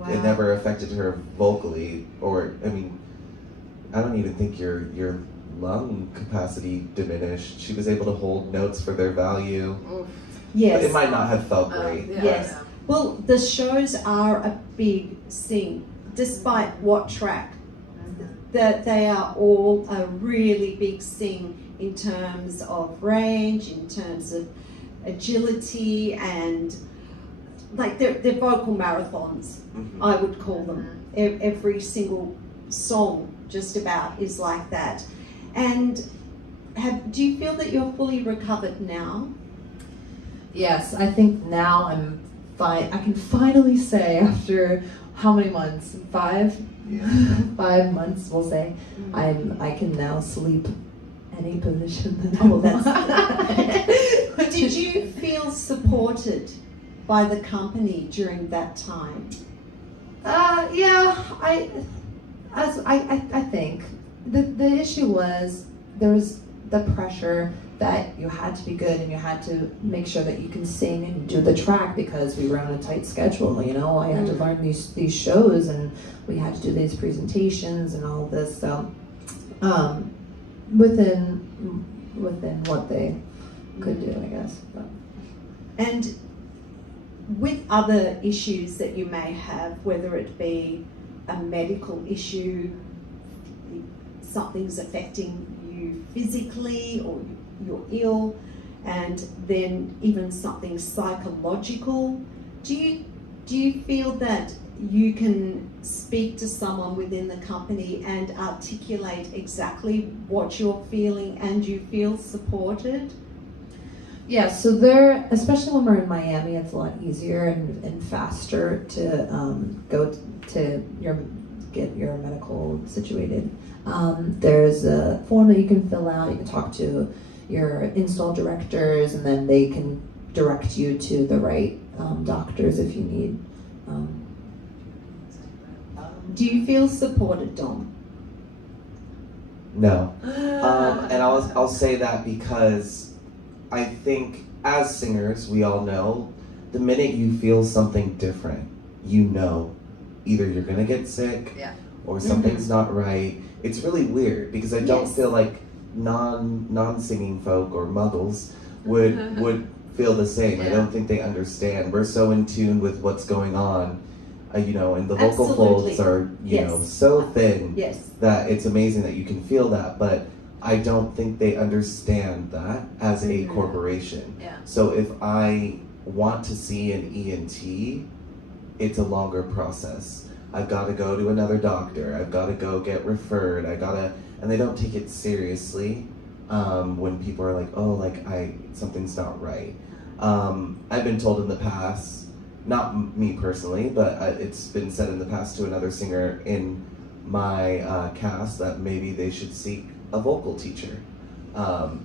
It never affected her vocally, or, I don't even think your lung capacity diminished. She was able to hold notes for their value. Yes. But it might not have felt great. Yes. Well, the shows are a big sing, despite what track. That they are all a really big sing in terms of range, in terms of agility, and like they're vocal marathons, I would call them. Every single song just about is like that. And do you feel that you're fully recovered now? Yes, I think now I'm fine. I can finally say, after how many months? 5? Yeah. 5 months, we'll say. I can now sleep any position that I Oh, want. Did you feel supported by the company during that time? Yeah, I think the issue was there was the pressure that you had to be good and you had to make sure that you can sing and do the track because we were on a tight schedule. You know, I had to learn these shows and we had to do these presentations and all this. So within what they could do, I guess. But. And with other issues that you may have, whether it be a medical issue, something's affecting you physically or you're ill, and then even something psychological, do you feel that you can speak to someone within the company and articulate exactly what you're feeling and you feel supported? Yeah, so there, especially when we're in Miami, it's a lot easier and faster to go to get your medical situated. There's a form that you can fill out. You can talk to your install directors, and then they can direct you to the right doctors if you need. Do you feel supported, Dom? No. And I'll say that because I think as singers, we all know, the minute you feel something different, you know, either you're gonna get sick or something's not right. It's really weird because I don't feel like non-singing folk or muggles would feel the same. I don't think they understand. We're so in tune with what's going on, you know, and the vocal folds are, you know, so thin that it's amazing that you can feel that, but I don't think they understand that as a corporation. So if I want to see an ENT, it's a longer process. I've got to go to another doctor. I've got to go get referred. And they don't take it seriously when people are like, oh, like something's not right. I've been told in the past, not me personally, but it's been said in the past to another singer in my cast that maybe they should seek a vocal teacher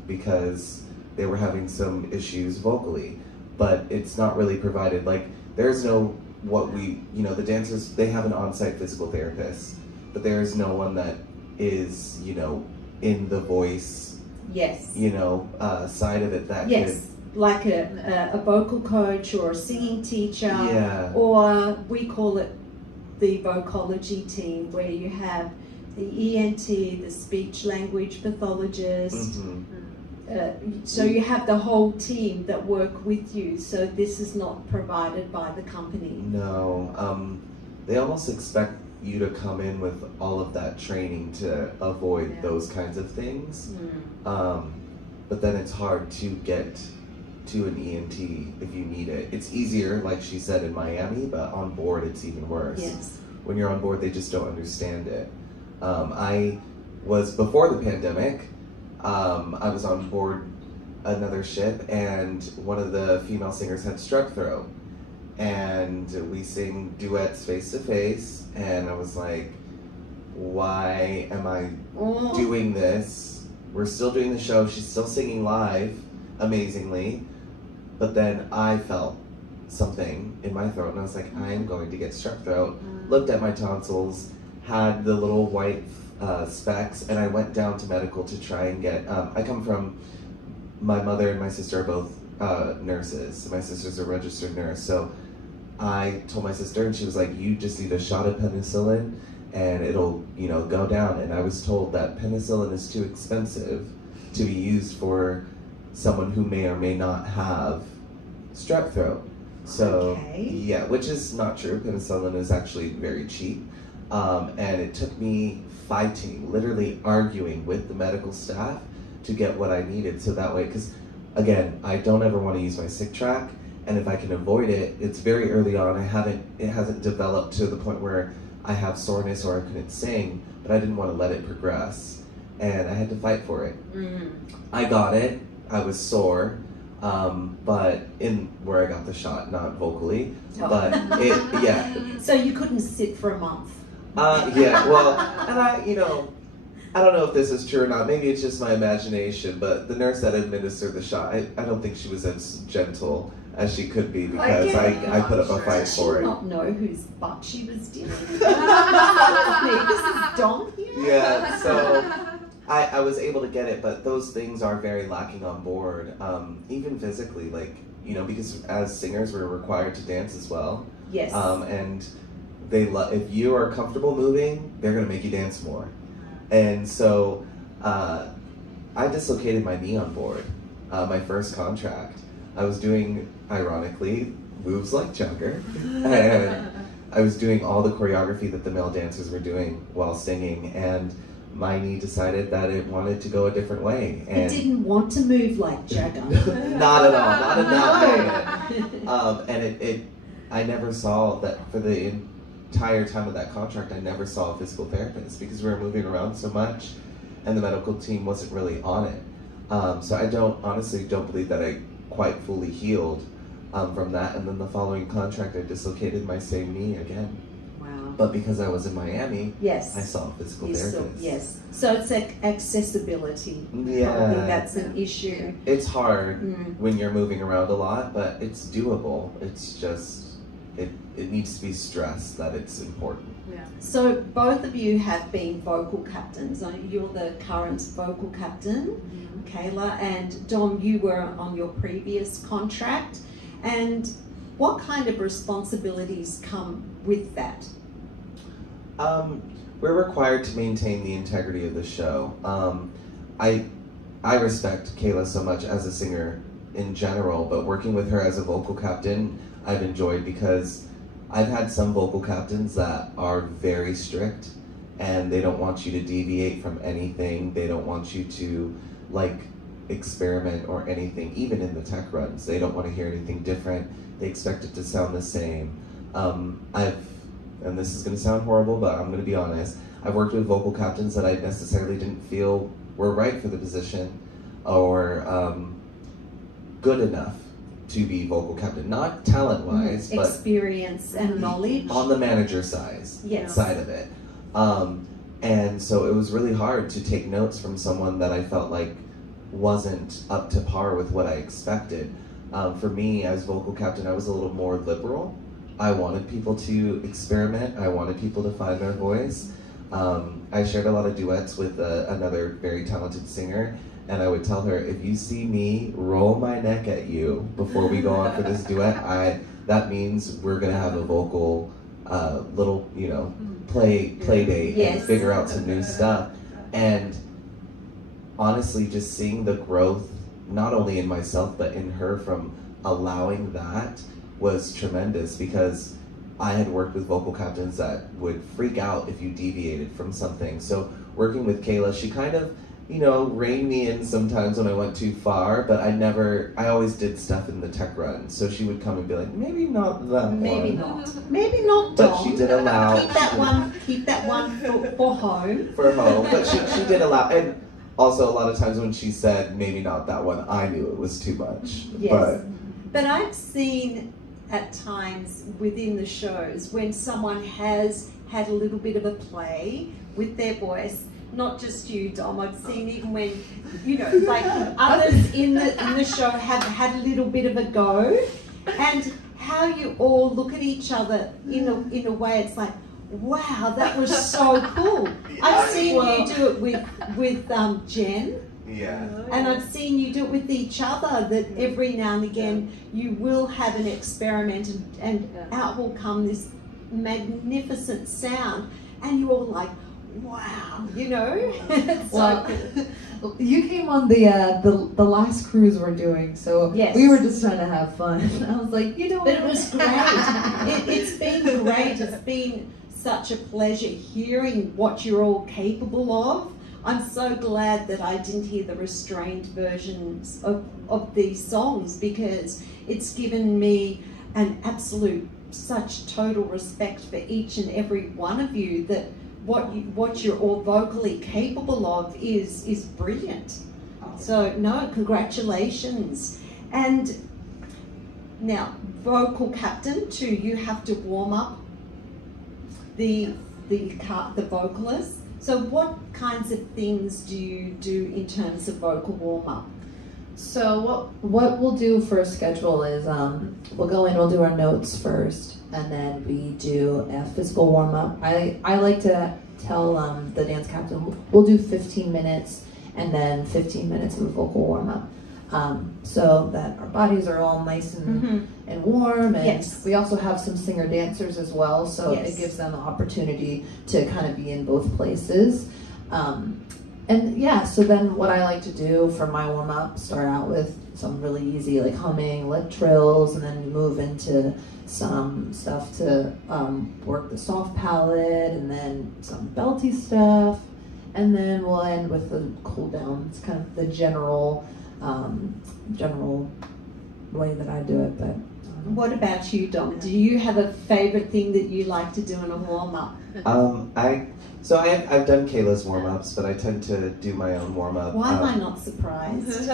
because they were having some issues vocally, but it's not really provided. Like there's no the dancers, they have an on-site physical therapist, but there is no one that is, you know, in the voice, side of it that could, like a vocal coach or a singing teacher, or we call it the vocology team, where you have the ENT, the speech language pathologist. So you have the whole team that work with you. So this is not provided by the company. No, they almost expect you to come in with all of that training to avoid those kinds of things. But then it's hard to get to an ENT if you need it. It's easier, like she said, in Miami, but on board it's even worse. When you're on board, they just don't understand it. I was, before the pandemic, I was on board another ship and one of the female singers had strep throat. And we sing duets face to face, and I was like, why am I doing this? We're still doing the show, she's still singing live, amazingly, but then I felt something in my throat and I was like, I am going to get strep throat. Looked at my tonsils, had the little white specks, and I went down to medical to try and get, my mother and my sister are both nurses. My sister's a registered nurse, so I told my sister, and she was like, you just need a shot of penicillin and it'll, you know, go down. And I was told that penicillin is too expensive to be used for someone who may or may not have strep throat. So, which is not true. Penicillin is actually very cheap. And it took me fighting, literally arguing with the medical staff to get what I needed. So that way, because again, I don't ever want to use my sick track. And if I can avoid it, it's very early on. It hasn't developed to the point where I have soreness or I couldn't sing, but I didn't want to let it progress. And I had to fight for it. I got it. I was sore. but in where I got the shot, not vocally, Oh. but yeah. So you couldn't sit for a month. Yeah, well, and I don't know if this is true or not, maybe it's just my imagination, but the nurse that administered the shot, I don't think she was as gentle as she could be because I put up a fight for She it. did not know whose butt she was dealing with. This is Dom here. Yeah, so I was able to get it, but those things are very lacking on board, even physically, like, because as singers we're required to dance as well. Yes. And if you are comfortable moving, they're gonna make you dance more. And so I dislocated my knee on board, my first contract. I was doing, ironically, moves like Jugger, and I was doing all the choreography that the male dancers were doing while singing, and my knee decided that it wanted to go a different way. It And didn't want to move like Jagger. not at all, not in that moment. And I never saw that for the entire time of that contract, I never saw a physical therapist because we were moving around so much and the medical team wasn't really on it. So I honestly don't believe that I quite fully healed from that. And then the following contract, I dislocated my same knee again. Wow. But because I was in Miami, Yes. I saw a physical Yes. therapist. Yes. So it's accessibility. Yeah. Probably that's an issue. It's hard when you're moving around a lot, but it's doable. It's just, it needs to be stressed that it's important. So both of you have been vocal captains. You're the current vocal captain, Kayla, and Dom, you were on your previous contract. And what kind of responsibilities come with that? We're required to maintain the integrity of the show. I respect Kayla so much as a singer in general, but working with her as a vocal captain, I've enjoyed because I've had some vocal captains that are very strict and they don't want you to deviate from anything. They don't want you to experiment or anything, even in the tech runs. They don't want to hear anything different. They expect it to sound the same. And this is going to sound horrible, but I'm going to be honest. I've worked with vocal captains that I necessarily didn't feel were right for the position or good enough to be vocal captain. Not talent-wise, but experience and knowledge. on the manager side of it. And so it was really hard to take notes from someone that I felt like wasn't up to par with what I expected. For me, as vocal captain, I was a little more liberal. I wanted people to experiment. I wanted people to find their voice. I shared a lot of duets with another very talented singer, and I would tell her, if you see me roll my neck at you before we go on for this duet, that means we're gonna have a vocal little, play date and figure out some new stuff. And honestly, just seeing the growth, not only in myself, but in her from allowing that was tremendous, because I had worked with vocal captains that would freak out if you deviated from something. So working with Kayla, she kind of, reined me in sometimes when I went too far, but I always did stuff in the tech run. So she would come and be like, maybe not that Maybe one. not. Maybe not, Dom. But she did allow. Keep that one for home. For home, but she did allow. And also a lot of times when she said, maybe not that one, I knew it was too much. Yes. But I've seen at times within the shows when someone has had a little bit of a play with their voice, not just you, Dom, I've seen even when, others in the show have had a little bit of a go, and how you all look at each other in a way, it's like, wow, that was so cool. I've seen you do it with Jen. Yeah. And I've seen you do it with each other, that every now and again you will have an experiment and out will come this magnificent sound, and you're all like, wow, It's Well, so cool. you came on the last cruise we're doing, so Yes. we were just trying to have fun. I was like, But it was great. It's been great. It's been such a pleasure hearing what you're all capable of. I'm so glad that I didn't hear the restrained versions of these songs, because it's given me an absolute such total respect for each and every one of you, that what you're all vocally capable of is brilliant. So no, congratulations. And now, vocal captain too, you have to warm up the vocalist. So what kinds of things do you do in terms of vocal warm up? So what we'll do for a schedule is we'll go in, we'll do our notes first, and then we do a physical warm up. I like to tell the dance captain we'll do 15 minutes and then 15 minutes of a vocal warm up. So that our bodies are all nice and warm, and yes. we also have some singer dancers as well, so yes. it gives them the opportunity to kind of be in both places. And yeah, so then what I like to do for my warm up, start out with some really easy like humming, lip trills, and then move into some stuff to work the soft palate, and then some belty stuff, and then we'll end with the cool down. It's kind of the general way that I do it. But what about you, Dom? Do you have a favorite thing that you like to do in a warm up? I've done Kayla's warm ups, but I tend to do my own warm up. Why am I not surprised?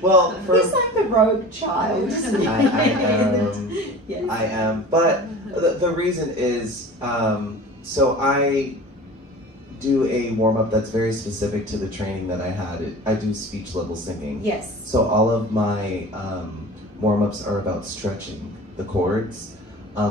Well, he's like the rogue child, isn't he? Yes. I am, but the reason is so I do a warm-up that's very specific to the training that I had. I do speech level singing. Yes. So all of my warm-ups are about stretching the chords.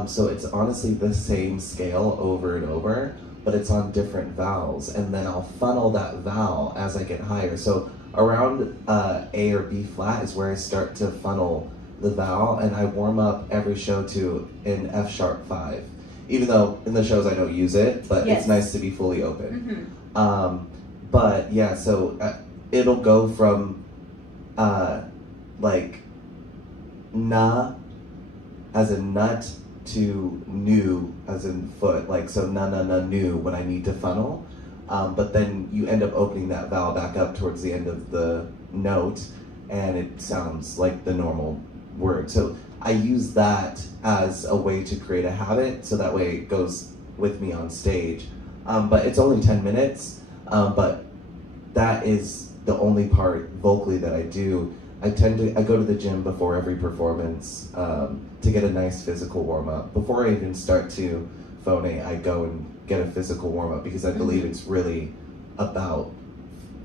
So it's honestly the same scale over and over, but it's on different vowels. And then I'll funnel that vowel as I get higher. So around A or B flat is where I start to funnel the vowel, and I warm up every show to an F sharp 5. Even though in the shows I don't use it, but yes. It's nice to be fully open. But yeah, so it'll go from like na as in nut to new as in foot, like so na na na new when I need to funnel. But then you end up opening that vowel back up towards the end of the note, and it sounds like the normal word. So I use that as a way to create a habit, so that way it goes with me on stage. But it's only 10 minutes, but that is the only part vocally that I do. I go to the gym before every performance to get a nice physical warm-up. Before I even start to phonate, I go and get a physical warm-up because I believe it's really about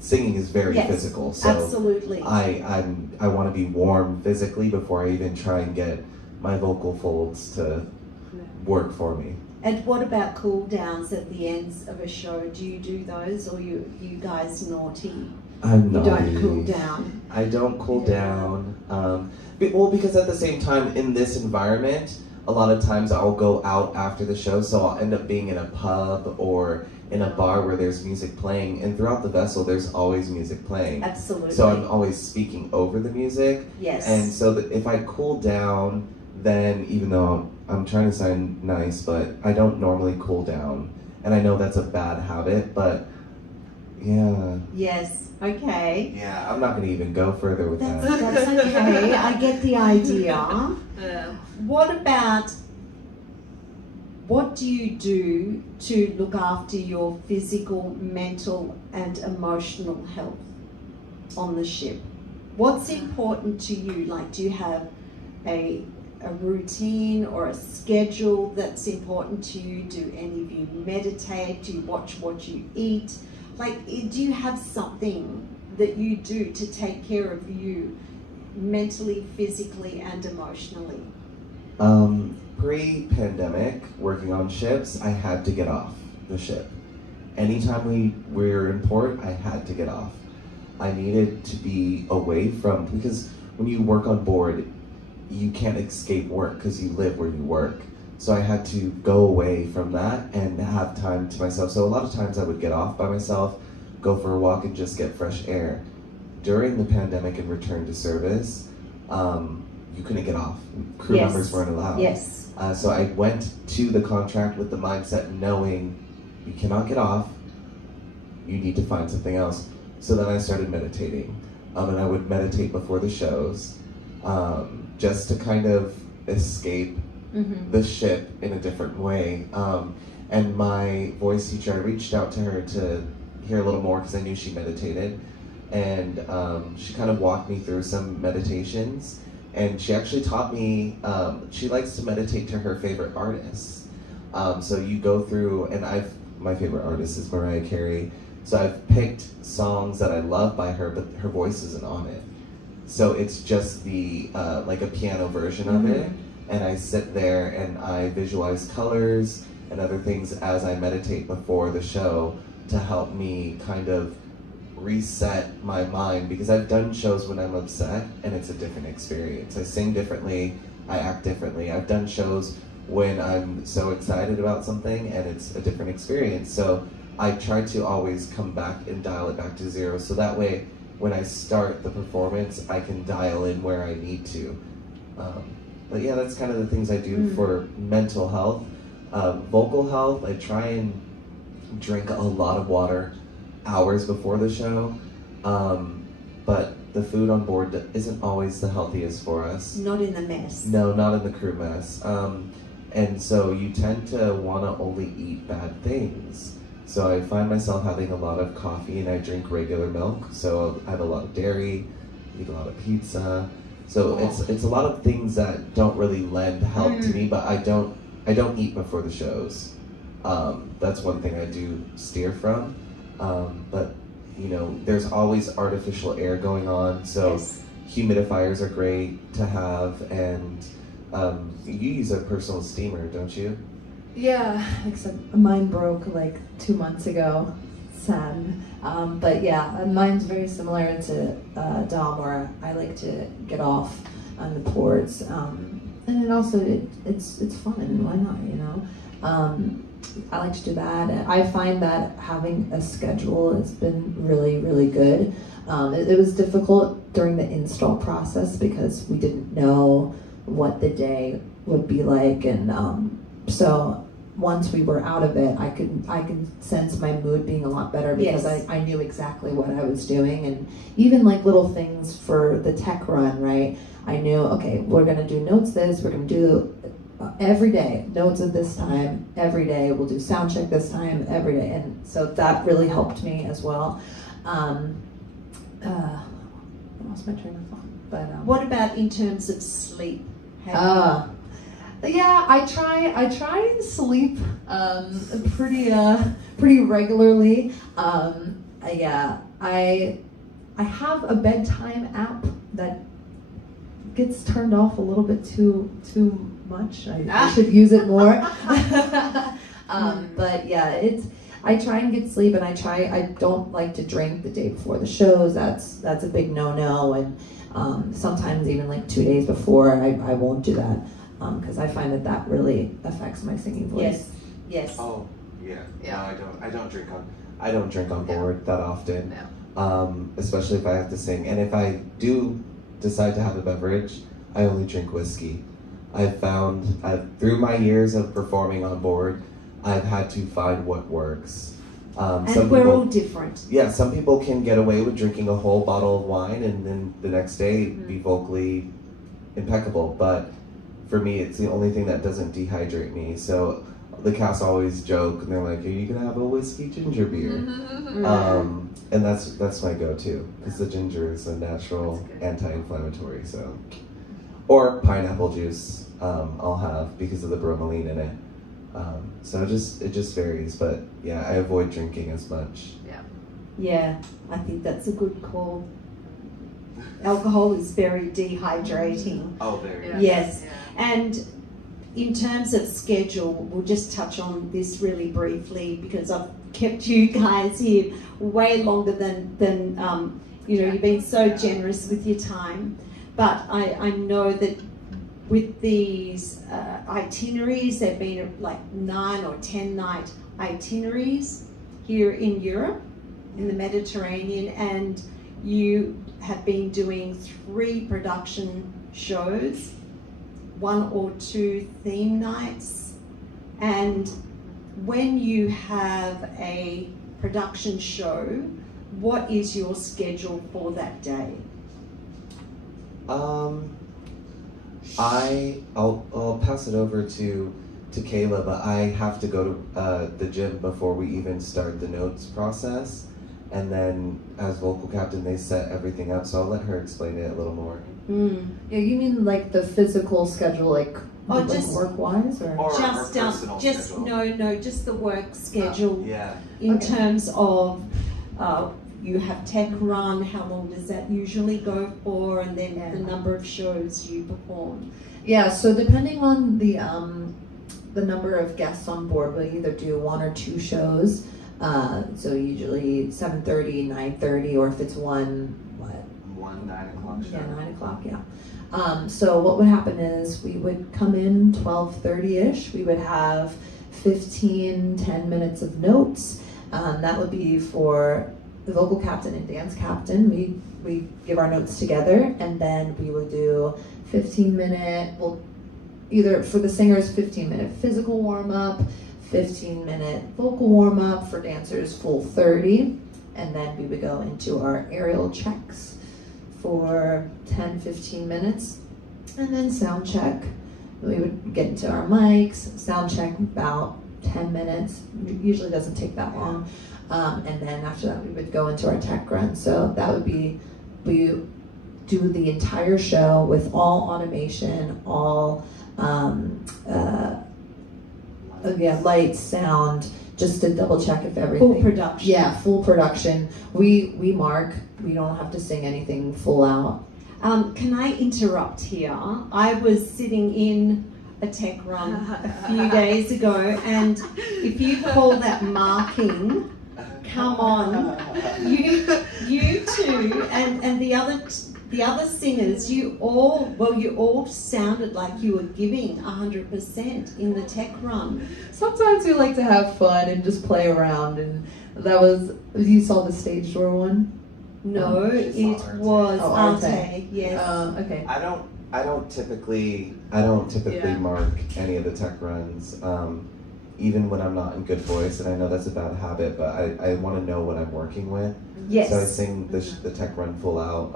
singing is very yes, physical, so absolutely. I want to be warm physically before I even try and get my vocal folds to work for me. And what about cool downs at the ends of a show? Do you do those, or you guys naughty? I'm naughty. You don't cool down. I don't cool down. Well, because at the same time in this environment, a lot of times I'll go out after the show, so I'll end up being in a pub or in a bar where there's music playing, and throughout the vessel there's always music playing. Absolutely. So I'm always speaking over the music. Yes. And so that if I cool down, then even though I'm trying to sound nice, but I don't normally cool down. And I know that's a bad habit, but yeah. Yes, okay. Yeah, I'm not going to even go further with that. That's okay, I get the idea. What do you do to look after your physical, mental, and emotional health on the ship? What's important to you? Like, do you have a routine or a schedule that's important to you? Do any of you meditate? Do you watch what you eat? Like, do you have something that you do to take care of you mentally, physically, and emotionally? Pre-pandemic, working on ships, I had to get off the ship. Anytime we were in port, I had to get off. I needed to be away from, because when you work on board, you can't escape work because you live where you work. So I had to go away from that and have time to myself. So a lot of times I would get off by myself, go for a walk and just get fresh air. During the pandemic and return to service, you couldn't get off. Crew yes. members weren't allowed. Yes. So I went to the contract with the mindset knowing you cannot get off, you need to find something else. So then I started meditating. And I would meditate before the shows, just to kind of escape the ship in a different way. And my voice teacher, I reached out to her to hear a little more because I knew she meditated. and she kind of walked me through some meditations, and she actually taught me, she likes to meditate to her favorite artists. So you go through, and my favorite artist is Mariah Carey, so I've picked songs that I love by her, but her voice isn't on it. So it's just the, like a piano version of it, and I sit there and I visualize colors and other things as I meditate before the show to help me kind of reset my mind, because I've done shows when I'm upset and it's a different experience. I sing differently, I act differently. I've done shows when I'm so excited about something and it's a different experience. So I try to always come back and dial it back to zero, so that way when I start the performance I can dial in where I need to. But yeah, that's kind of the things I do for mental health. Vocal health, I try and drink a lot of water hours before the show, but the food on board isn't always the healthiest for us. Not in the mess. No, not in the crew mess. And so you tend to want to only eat bad things. So I find myself having a lot of coffee, and I drink regular milk, so I have a lot of dairy, eat a lot of pizza. So it's a lot of things that don't really lend help to me, but I don't eat before the shows. That's one thing I do steer from. But you know, there's always artificial air going on, so humidifiers are great to have, and you use a personal steamer, don't you? Yeah, except mine broke like 2 months ago. Sad. But yeah, mine's very similar to Dom, where I like to get off on the boards. And it also, it's fun, why not, you know? I like to do that. I find that having a schedule has been really, really good. It was difficult during the install process because we didn't know what the day would be like, and so once we were out of it, I could sense my mood being a lot better, because I knew exactly what I was doing. And even like little things for the tech run, right? I knew, okay, we're gonna do notes this, we're gonna do every day, notes at this time, every day, we'll do sound check this time, every day. And so that really helped me as well. I lost my train of thought. But what about in terms of sleep? Yeah, I try and sleep pretty regularly. Yeah, I have a bedtime app that gets turned off a little bit too much. I should use it more. But yeah, I try and get sleep, and I don't like to drink the day before the shows. That's a big no-no, and sometimes even like 2 days before I won't do that. Because I find that really affects my singing voice. Yes. Oh, yeah. No, I don't drink on board that often. No. Especially if I have to sing. And if I do decide to have a beverage, I only drink whiskey. I've found through my years of performing on board, I've had to find what works. And we're all different. Yeah, some people can get away with drinking a whole bottle of wine and then the next day be vocally impeccable. But for me, it's the only thing that doesn't dehydrate me. So the cast always joke, and they're like, "Are you gonna have a whiskey ginger beer?" And that's my go-to, because the ginger is a natural anti-inflammatory. So, or pineapple juice, I'll have because of the bromelain in it. So it just varies, but yeah, I avoid drinking as much. Yeah, I think that's a good call. Alcohol is very dehydrating. Oh, very. Yes. And in terms of schedule, we'll just touch on this really briefly, because I've kept you guys here way longer than you've been so generous with your time. But I know that with these itineraries, they've been like 9 or 10 night itineraries here in Europe, in the Mediterranean, and you have been doing 3 production shows, 1 or 2 theme nights. And when you have a production show, what is your schedule for that day? I'll pass it over to Kayla, but I have to go to the gym before we even start the notes process. and then as vocal captain, they set everything up. So I'll let her explain it a little more. Yeah, you mean like the physical schedule, like, just work-wise, or just personal schedule. just the work schedule Yeah. in Okay. terms of you have tech run, how long does that usually go for, and then the number of shows you perform. Yeah, so depending on the number of guests on board, we'll either do 1 or 2 shows. So usually 7:30, 9:30, or if it's one 9 o'clock show. Yeah, 9 o'clock, yeah. So what would happen is we would come in 12:30-ish. We would have 10 minutes of notes. That would be for the vocal captain and dance captain. We give our notes together, and then we will do 15-minute, well, either for the singers, 15-minute physical warm-up, 15-minute vocal warm-up, for dancers, full 30, and then we would go into our aerial checks for 10-15 minutes, and then sound check. We would get into our mics, sound check about 10 minutes, usually doesn't take that long, and then after that we would go into our tech run. So that would be, we do the entire show with all automation, all lights, sound, just to double check if everything. Full production. Yeah, full production. We mark. We don't have to sing anything full out. Can I interrupt here? I was sitting in a tech run a few days ago, and if you call that marking, come on, you two and the other singers, you all sounded like you were giving 100% in the tech run. Sometimes we like to have fun and just play around, and that was, you saw the stage door one? No, it was Arte. Yes. Okay. I don't typically mark any of the tech runs, even when I'm not in good voice, and I know that's a bad habit, but I want to know what I'm working with. Yes. So I sing the tech run full out.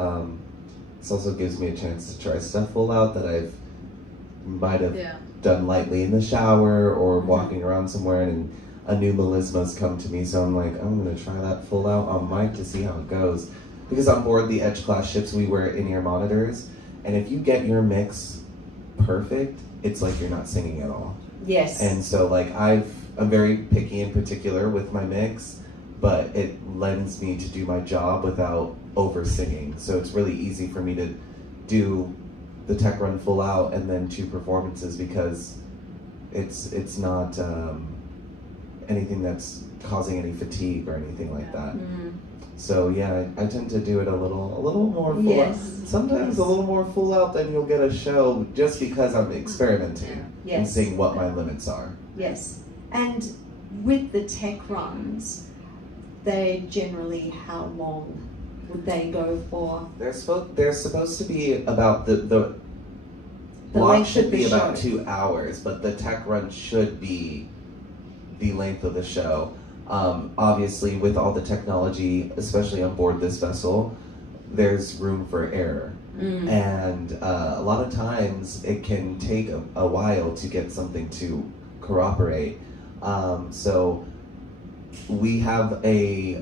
This also gives me a chance to try stuff full out that I might have done lightly in the shower or walking around somewhere, and a new melisma's come to me, so I'm like, I'm gonna try that full out on mic to see how it goes. Because on board the Edge class ships, we wear in-ear monitors, and if you get your mix perfect, it's like you're not singing at all. Yes. And so like I'm very picky and particular with my mix, but it lends me to do my job without over singing. So it's really easy for me to do the tech run full out and then 2 performances, because it's not anything that's causing any fatigue or anything like that. So yeah, I tend to do it a little more full out. Sometimes a little more full out than you'll get a show, just because I'm experimenting and seeing what my limits are. Yes. And with the tech runs, they generally, how long would they go for? They're supposed to be about the block length should of the be about show. 2 hours, but the tech run should be the length of the show. Obviously, with all the technology, especially on board this vessel, there's room for error. And a lot of times it can take a while to get something to corroborate. So we have a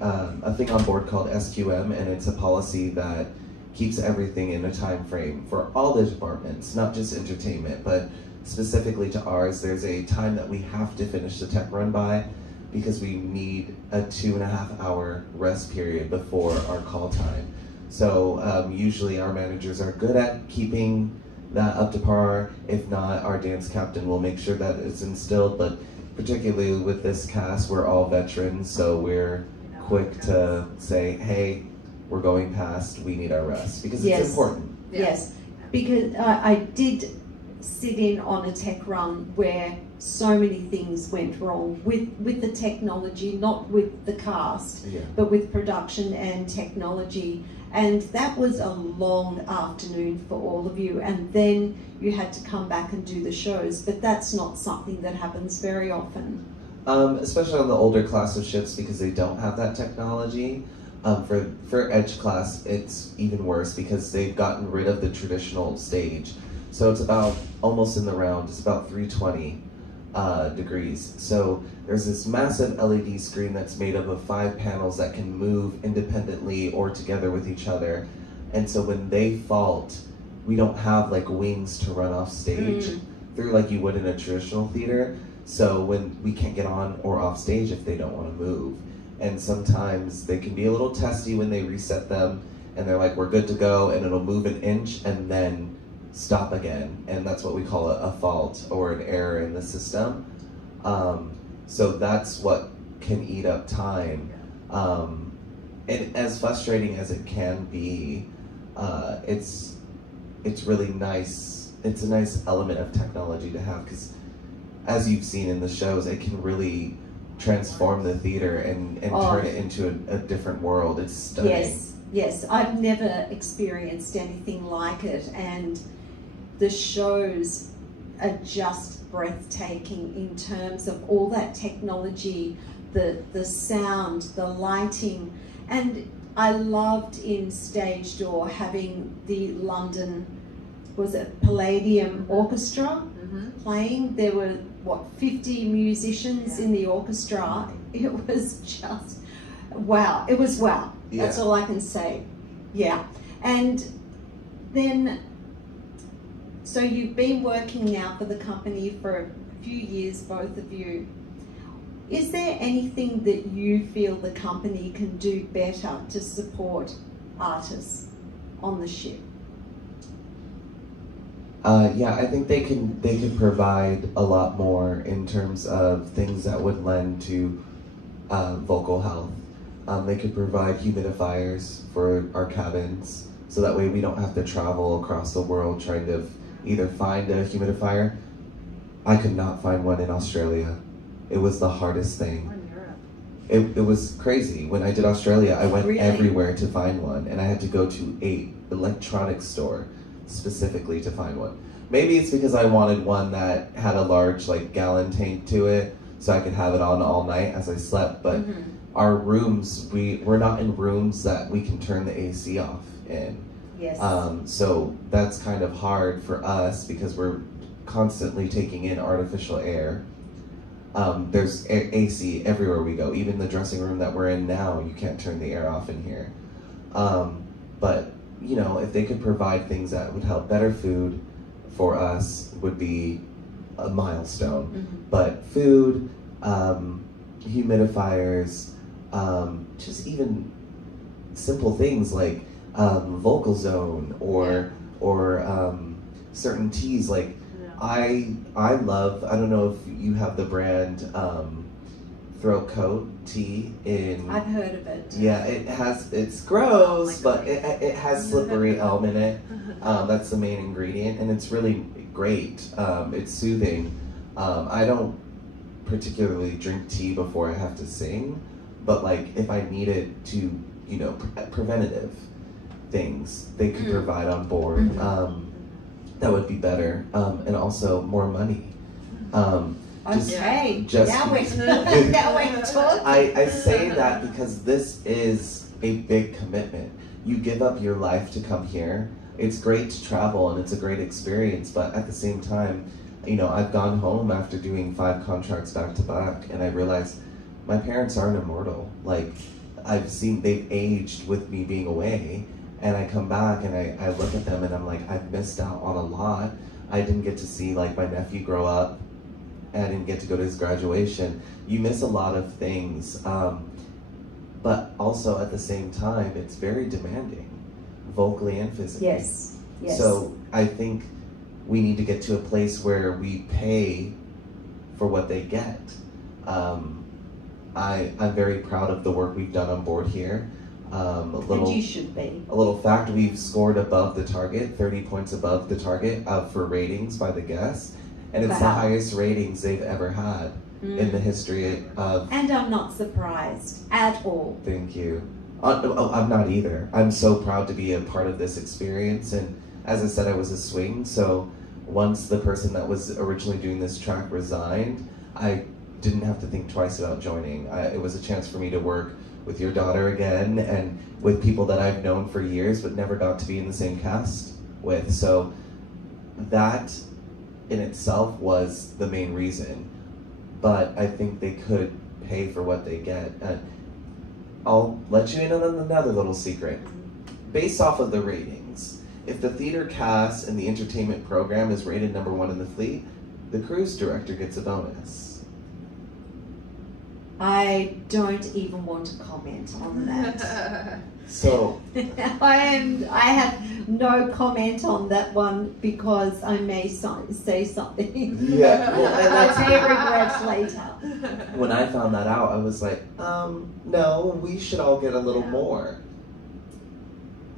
thing on board called SQM, and it's a policy that keeps everything in a time frame for all the departments, not just entertainment, but specifically to ours. There's a time that we have to finish the tech run by, because we need a 2.5 hour rest period before our call time. So usually our managers are good at keeping that up to par. If not, our dance captain will make sure that it's instilled, but particularly with this cast, we're all veterans, so we're quick to say, hey, we're going past, we need our rest, because it's important. Yes, because I did sit in on a tech run where so many things went wrong with the technology, not with the cast, but with production and technology. And that was a long afternoon for all of you, and then you had to come back and do the shows, but that's not something that happens very often. Especially on the older class of ships, because they don't have that technology. For Edge class, it's even worse, because they've gotten rid of the traditional stage. So it's about, almost in the round, it's about 3:20 degrees. So there's this massive LED screen that's made up of 5 panels that can move independently or together with each other. And so when they fault, we don't have like wings to run off stage through like you would in a traditional theater. So when we can't get on or off stage if they don't want to move. And sometimes they can be a little testy when they reset them and they're like, we're good to go, and it'll move an inch and then stop again. And that's what we call a fault or an error in the system. So that's what can eat up time. And as frustrating as it can be, it's really nice. It's a nice element of technology to have, because as you've seen in the shows, it can really transform the theater and turn it into a different world. It's stunning. Yes, I've never experienced anything like it, and the shows are just breathtaking in terms of all that technology, the sound, the lighting. And I loved in Stage Door having the London, was it Palladium Orchestra playing. There were, 50 musicians in the orchestra. It was just, wow. It was wow. Yeah. That's all I can say. Yeah. And then, so you've been working now for the company for a few years, both of you. Is there anything that you feel the company can do better to support artists on the ship? Yeah, I think they can provide a lot more in terms of things that would lend to vocal health. They could provide humidifiers for our cabins, so that way we don't have to travel across the world trying to either find a humidifier. I could not find one in Australia. It was the hardest thing. It was crazy. When I did Australia, I went everywhere to find one, and I had to go to an electronics store specifically to find one. Maybe it's because I wanted one that had a large gallon tank to it, so I could have it on all night as I slept. But our rooms, we're not in rooms that we can turn the AC off in. Yes. So that's kind of hard for us because we're constantly taking in artificial air. There's AC everywhere we go. Even the dressing room that we're in now, you can't turn the air off in here. But if they could provide things that would help, better food for us would be a milestone. But food, humidifiers, just even simple things like vocal zone or certain teas. I love, I don't know if you have the brand Throat Coat tea in. I've heard of it. Yeah, it's gross, but it has slippery elm in it. That's the main ingredient, and it's really great. It's soothing. I don't particularly drink tea before I have to sing, but if I needed to, preventative things they could provide on board. That would be better, and also more money. Okay, just now we're talking. I say that because this is a big commitment. You give up your life to come here. It's great to travel and it's a great experience, but at the same time, I've gone home after doing 5 contracts back to back, and I realized my parents aren't immortal. I've seen they've aged with me being away, and I come back and I look at them and I'm like, I've missed out on a lot. I didn't get to see my nephew grow up. I didn't get to go to his graduation. You miss a lot of things, but also at the same time, it's very demanding, vocally and physically. Yes. So I think we need to get to a place where we pay for what they get. I'm very proud of the work we've done on board here. And you should be. A little fact, we've scored above the target, 30 points above the target for ratings by the guests. And it's the highest ratings they've ever had in the history of... And I'm not surprised at all. Thank you. I'm not either. I'm so proud to be a part of this experience. And as I said, I was a swing. So once the person that was originally doing this track resigned, I didn't have to think twice about joining. It was a chance for me to work with your daughter again and with people that I've known for years but never got to be in the same cast with. So that in itself was the main reason. but I think they could pay for what they get. I'll let you in on another little secret. Based off of the ratings, if the theater cast and the entertainment program is rated #1 in the fleet, the cruise director gets a bonus. I don't even want to comment on that. So I have no comment on that one because I may say something. yeah, well, and I that's may regret later. when I found that out, I was like, no, we should all get a little more.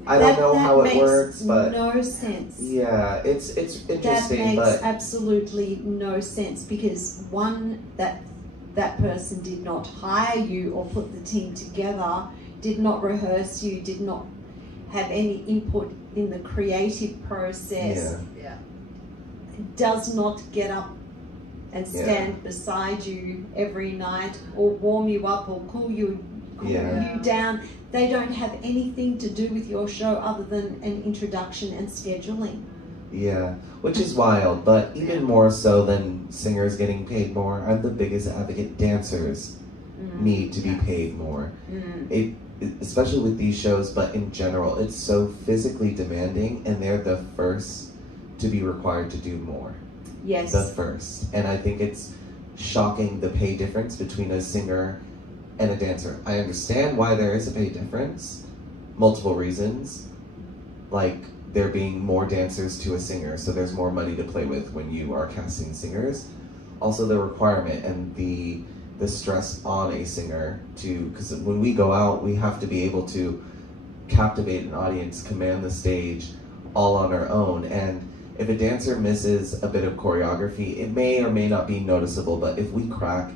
I don't know how it works, but no sense. yeah, it's That interesting, makes but absolutely no sense because one, that person did not hire you or put the team together, did not rehearse you, did not have any input in the creative process, does not get up and stand beside you every night or warm you up or cool you down. They don't have anything to do with your show other than an introduction and scheduling. yeah, which is wild. But even more so than singers getting paid more, I'm the biggest advocate. Dancers need to be paid more. It especially with these shows, but in general, it's so physically demanding, and they're the first to be required to do more. Yes. The first, and I think it's shocking the pay difference between a singer and a dancer. I understand why there is a pay difference, multiple reasons, like there being more dancers to a singer, so there's more money to play with when you are casting singers. Also the requirement and the stress on a singer to, because when we go out, we have to be able to captivate an audience, command the stage all on our own, and if a dancer misses a bit of choreography, it may or may not be noticeable, but if we crack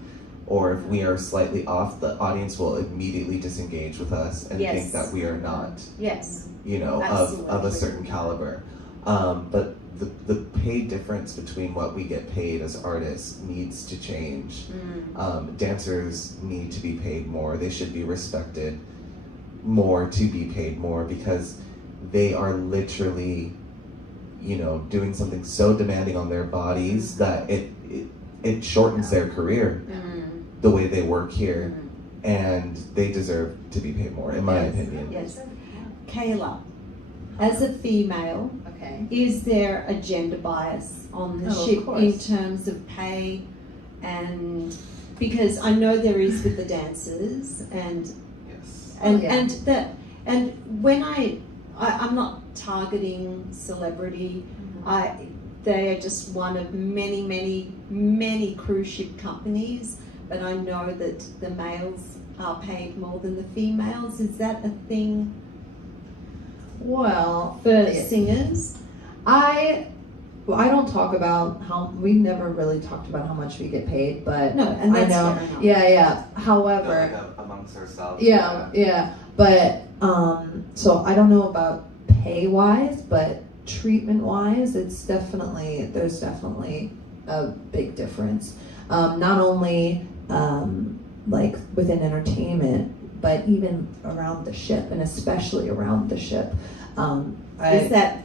or if we are slightly off, the audience will immediately disengage with us and think that we are not, of a certain caliber. But the pay difference between what we get paid as artists needs to change. Dancers need to be paid more. They should be respected more to be paid more because they are literally, doing something so demanding on their bodies that it shortens their career the way they work here, and they deserve to be paid more, in my opinion. Yes. Kayla, as a female, is there a gender bias on the ship in terms of pay? And because I know there is with the dancers, and when I'm not targeting celebrity. They are just one of many, many, many cruise ship companies, but I know that the males are paid more than the females. Is that a thing? Well, for singers? I don't talk about we never really talked about how much we get paid, but no, and that's I know, fair enough. yeah. However, like amongst ourselves. Yeah. But so I don't know about pay wise, but treatment wise, there's definitely a big difference. Not only like within entertainment, but even around the ship, and especially around the ship. Is that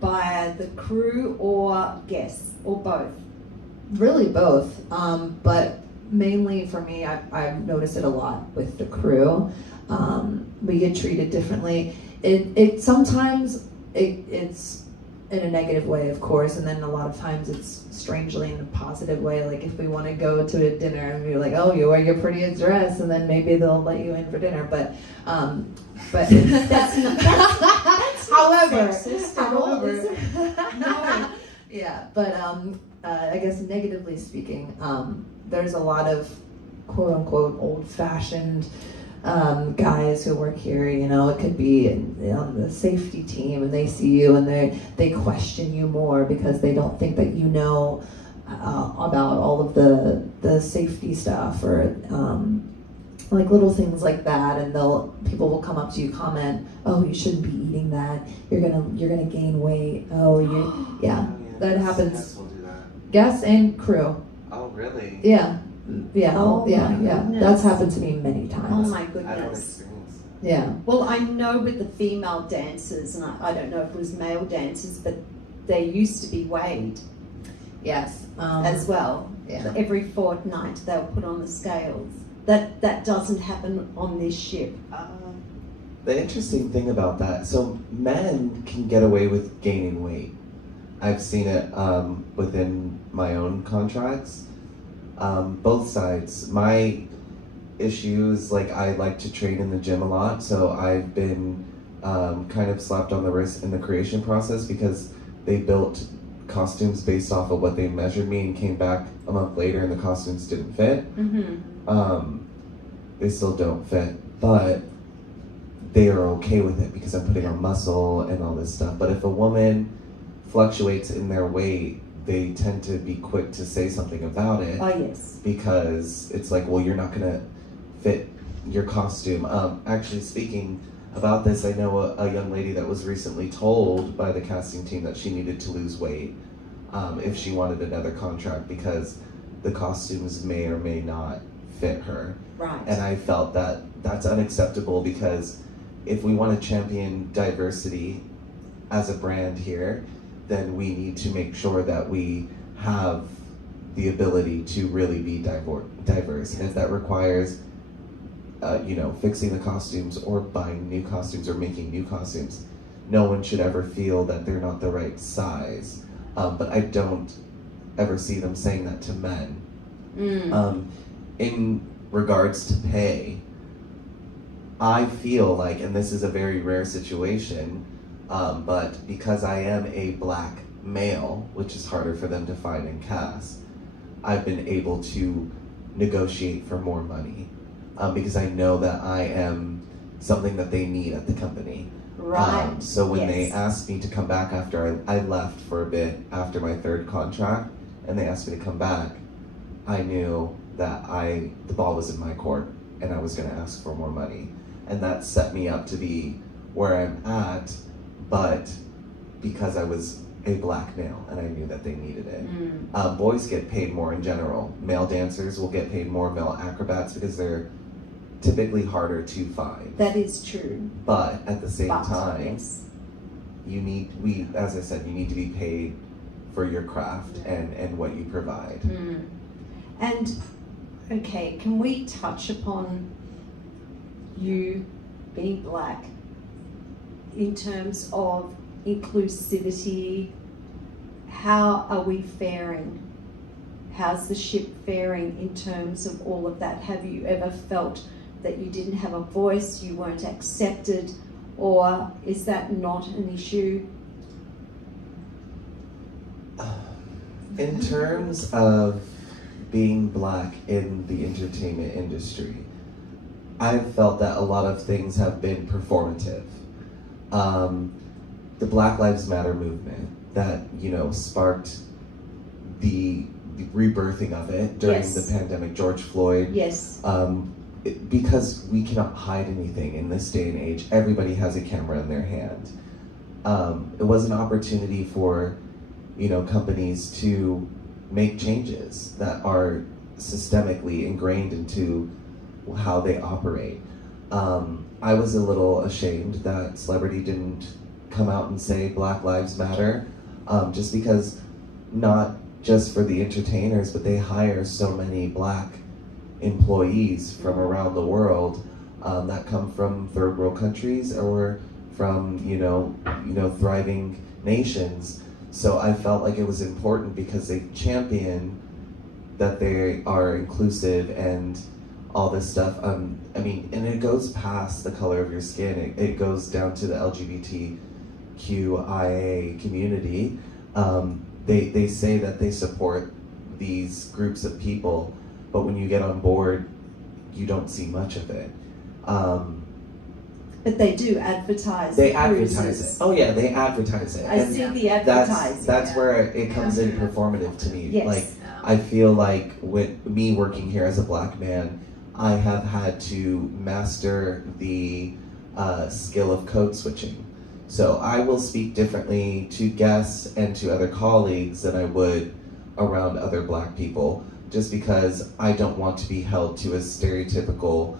by the crew or guests, or both? Really both, but mainly for me, I've noticed it a lot with the crew. We get treated differently. It sometimes it's in a negative way, of course, and then a lot of times it's strangely in a positive way. Like if we want to go to a dinner and we're like, oh, you wear your prettiest dress, and then maybe they'll let you in for dinner. But that's not. However, no. Yeah, but I guess negatively speaking, there's a lot of quote unquote old-fashioned guys who work here. It could be on the safety team, and they see you and they question you more because they don't think that you know about all of the safety stuff, or like little things like that. And people will come up to you, comment, oh, you shouldn't be eating that, you're gonna gain weight, that happens. Guests will do that. Guests and crew. Oh, really? Yeah. Oh, yeah. goodness. That's happened to me many times. Oh my I don't goodness. experience that. Yeah. Well, I know with the female dancers, and I don't know if it was male dancers, but they used to be weighed. Yes. as well. Yeah. Every fortnight they'll put on the scales. That doesn't happen on this ship. The interesting thing about that, so men can get away with gaining weight. I've seen it within my own contracts. Both sides. My issue is like I like to train in the gym a lot, so I've been kind of slapped on the wrist in the creation process because they built costumes based off of what they measured me and came back a month later and the costumes didn't fit. They still don't fit, but they are okay with it because I'm putting on muscle and all this stuff. But if a woman fluctuates in their weight, they tend to be quick to say something about it. Oh yes. Because it's like, well, you're not gonna fit your costume. Actually, speaking about this, I know a young lady that was recently told by the casting team that she needed to lose weight if she wanted another contract because the costumes may or may not fit her. Right. And I felt that that's unacceptable because if we want to champion diversity as a brand here, then we need to make sure that we have the ability to really be diverse. And if that requires, fixing the costumes or buying new costumes or making new costumes, no one should ever feel that they're not the right size. But I don't ever see them saying that to men. In regards to pay, I feel like, and this is a very rare situation, but because I am a black male, which is harder for them to find and cast, I've been able to negotiate for more money because I know that I am something that they need at the company. Right. So when Yes. they asked me to come back after I left for a bit after my third contract, and they asked me to come back, I knew that the ball was in my court and I was going to ask for more money. And that set me up to be where I'm at, but because I was a black male and I knew that they needed it. Boys get paid more in general. Male dancers will get paid more, male acrobats, because they're typically harder to find. That is true. But at the same time, Yes. as I said, you need to be paid for your craft and what you provide. And okay, can we touch upon you being black in terms of inclusivity? How are we faring? How's the ship faring in terms of all of that? Have you ever felt that you didn't have a voice, you weren't accepted, or is that not an issue? In terms of being black in the entertainment industry, I've felt that a lot of things have been performative. The Black Lives Matter movement that, sparked the rebirthing of it during Yes. the pandemic, George Floyd. Yes. Because we cannot hide anything in this day and age. Everybody has a camera in their hand. It was an opportunity for, companies to make changes that are systemically ingrained into how they operate. I was a little ashamed that Celebrity didn't come out and say Black Lives Matter, just because not just for the entertainers, but they hire so many black employees from around the world that come from third world countries or from thriving nations. So I felt like it was important because they champion that they are inclusive and all this stuff. And it goes past the color of your skin. It goes down to the LGBTQIA community. They say that they support these groups of people, but when you get on board, you don't see much of it. But they do advertise. They the advertise cruises. it. Oh yeah, they advertise it. I And see the advertising. That's where it comes in performative to me. Yes. Like, I feel like with me working here as a black man, I have had to master the skill of code switching. So I will speak differently to guests and to other colleagues than I would around other black people, just because I don't want to be held to a stereotypical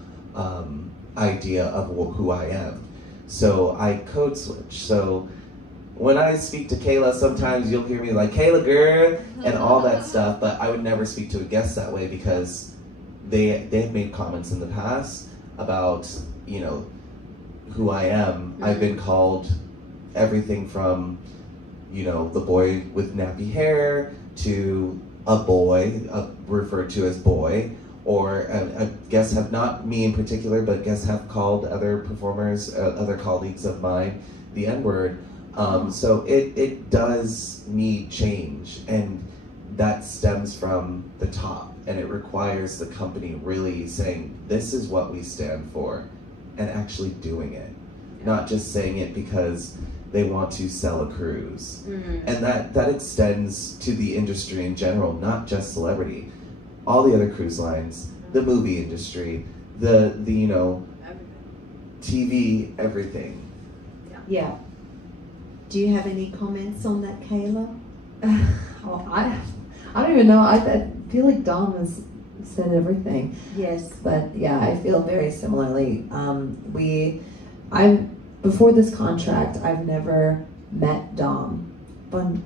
idea of who I am. So I code switch. So when I speak to Kayla, sometimes you'll hear me like, Kayla girl, and all that stuff, but I would never speak to a guest that way because they've made comments in the past about, you know, who I am. I've been called everything from, you know, the boy with nappy hair to a boy, referred to as boy, or guests have, not me in particular, but guests have called other performers, other colleagues of mine, the N-word. So it does need change, and that stems from the top, and it requires the company really saying, this is what we stand for, and actually doing it. Not just saying it because they want to sell a cruise. And that extends to the industry in general, not just celebrity. All the other cruise lines, the movie industry, the you know, TV, everything. Yeah. Do you have any comments on that, Kayla? Oh, I don't even know. I feel like Dom has said everything. Yes. But yeah, I feel very similarly. Before this contract, I've never met Dom. Fun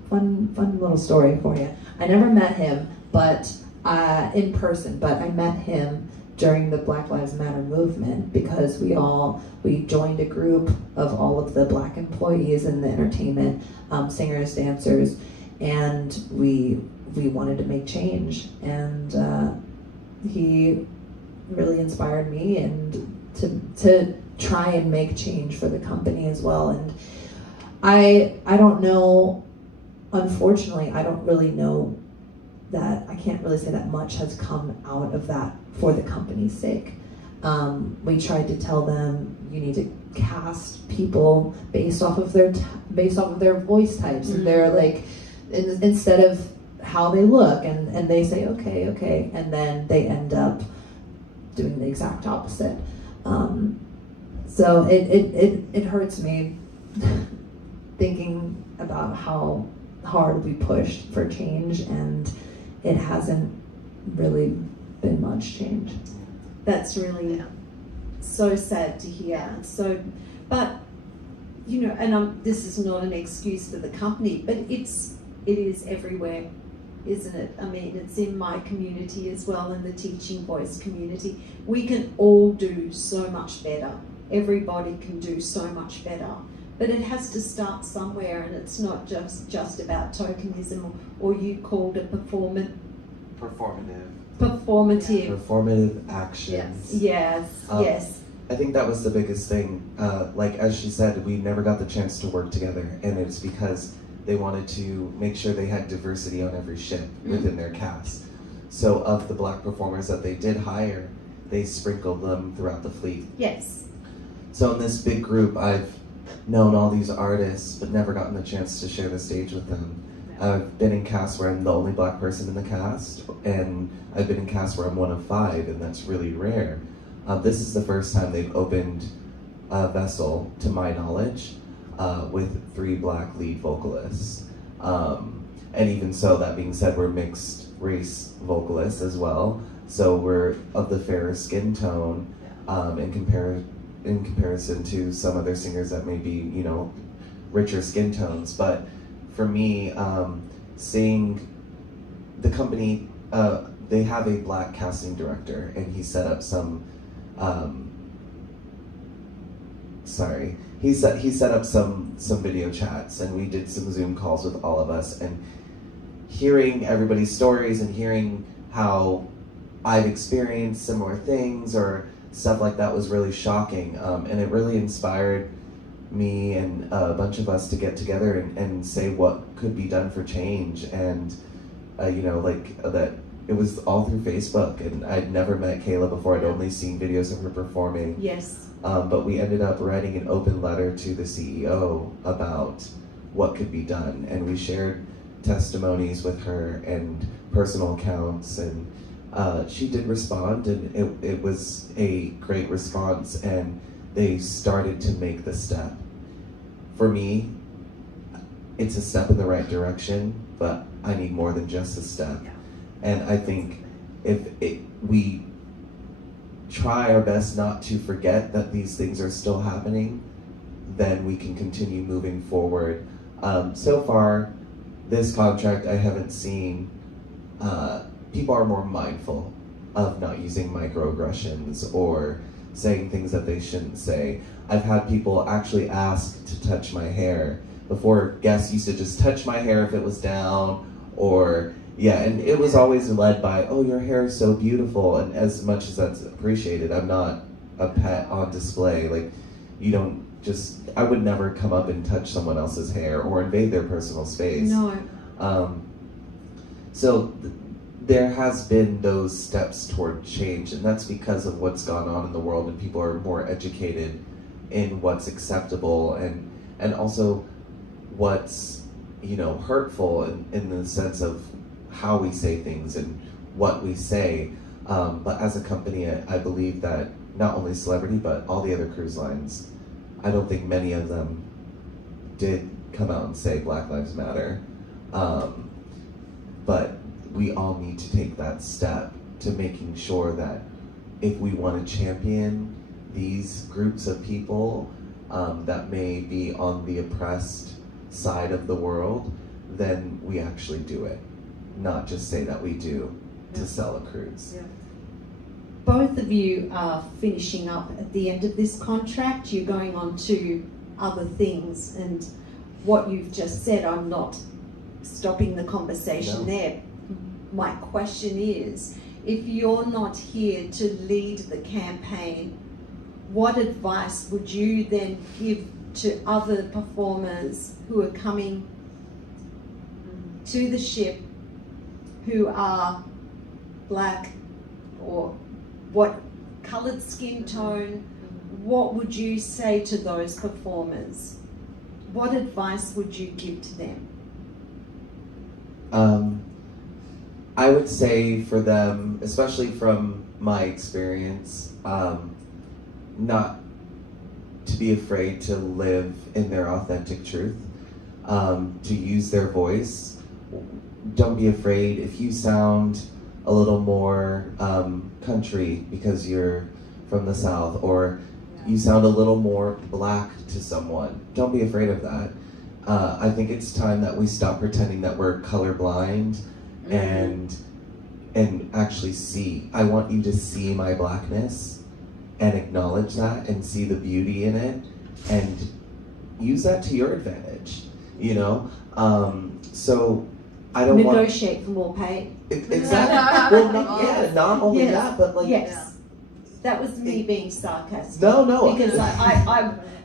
little story for you. I never met him, but in person. But I met him during the Black Lives Matter movement because we joined a group of all of the Black employees in the entertainment, singers, dancers, and we wanted to make change. And he really inspired me and to try and make change for the company as well. And I don't know, unfortunately, I don't really know that, I can't really say that much has come out of that for the company's sake. We tried to tell them, you need to cast people based off of their voice types and their like, instead of how they look, and they say okay, and then they end up doing the exact opposite. So it hurts me thinking about how hard we pushed for change, and it hasn't really been much change. That's really so sad to hear. So, but you know, and this is not an excuse for the company, but it is everywhere, isn't it? I mean, it's in my community as well, in the teaching voice community. We can all do so much better. Everybody can do so much better. But it has to start somewhere, and it's not just about tokenism, or you called it performative actions. Yes. I think that was the biggest thing. Like as she said, we never got the chance to work together, and it's because they wanted to make sure they had diversity on every ship within their cast. So of the Black performers that they did hire, they sprinkled them throughout the fleet. Yes. So in this big group, I've known all these artists, but never gotten the chance to share the stage with them. I've been in casts where I'm the only Black person in the cast, and I've been in casts where I'm one of 5, and that's really rare. This is the first time they've opened a vessel, to my knowledge, with 3 Black lead vocalists. And even so, that being said, we're mixed race vocalists as well, so we're of the fairer skin tone in comparison to some other singers that may be, you know, richer skin tones. But for me, seeing the company, they have a Black casting director, and he set up some, he set up some video chats, and we did some Zoom calls with all of us, and hearing everybody's stories and hearing how I've experienced similar things or stuff like that was really shocking, and it really inspired me and a bunch of us to get together and say what could be done for change. And you know, like that, it was all through Facebook, and I'd never met Kayla before. I'd only seen videos of her performing. Yes. But we ended up writing an open letter to the CEO about what could be done, and we shared testimonies with her and personal accounts, and she did respond, and it was a great response, and they started to make the step. For me, it's a step in the right direction, but I need more than just a step. And I think if we try our best not to forget that these things are still happening, then we can continue moving forward So far, this contract, I haven't seen, people are more mindful of not using microaggressions or saying things that they shouldn't say. I've had people actually ask to touch my hair. Before, guests used to just touch my hair if it was down, or yeah, and it was always led by, oh, your hair is so beautiful, and as much as that's appreciated, I'm not a pet on display. Like, you don't just, I would never come up and touch someone else's hair or invade their personal space. No. So there has been those steps toward change, and that's because of what's gone on in the world, and people are more educated in what's acceptable and also what's, you know, hurtful in the sense of how we say things and what we say. But as a company, I believe that not only Celebrity, but all the other cruise lines, I don't think many of them did come out and say Black Lives Matter. But we all need to take that step to making sure that if we want to champion these groups of people that may be on the oppressed side of the world, then we actually do it, not just say that we do to sell a cruise. Yeah. Both of you are finishing up at the end of this contract. You're going on to other things, and what you've just said, I'm not stopping the conversation there. My question is, if you're not here to lead the campaign, what advice would you then give to other performers who are coming to the ship who are Black or what coloured skin tone? What would you say to those performers? What advice would you give to them? I would say for them, especially from my experience, not to be afraid to live in their authentic truth, to use their voice. Don't be afraid if you sound a little more country because you're from the South, or you sound a little more Black to someone. Don't be afraid of that. I think it's time that we stop pretending that we're colorblind and actually see. I want you to see my Blackness and acknowledge that and see the beauty in it and use that to your advantage, you know? So I don't want... Negotiate for more pay. Exactly. Well, not only that, but like... Yes. That was me being sarcastic. No. Because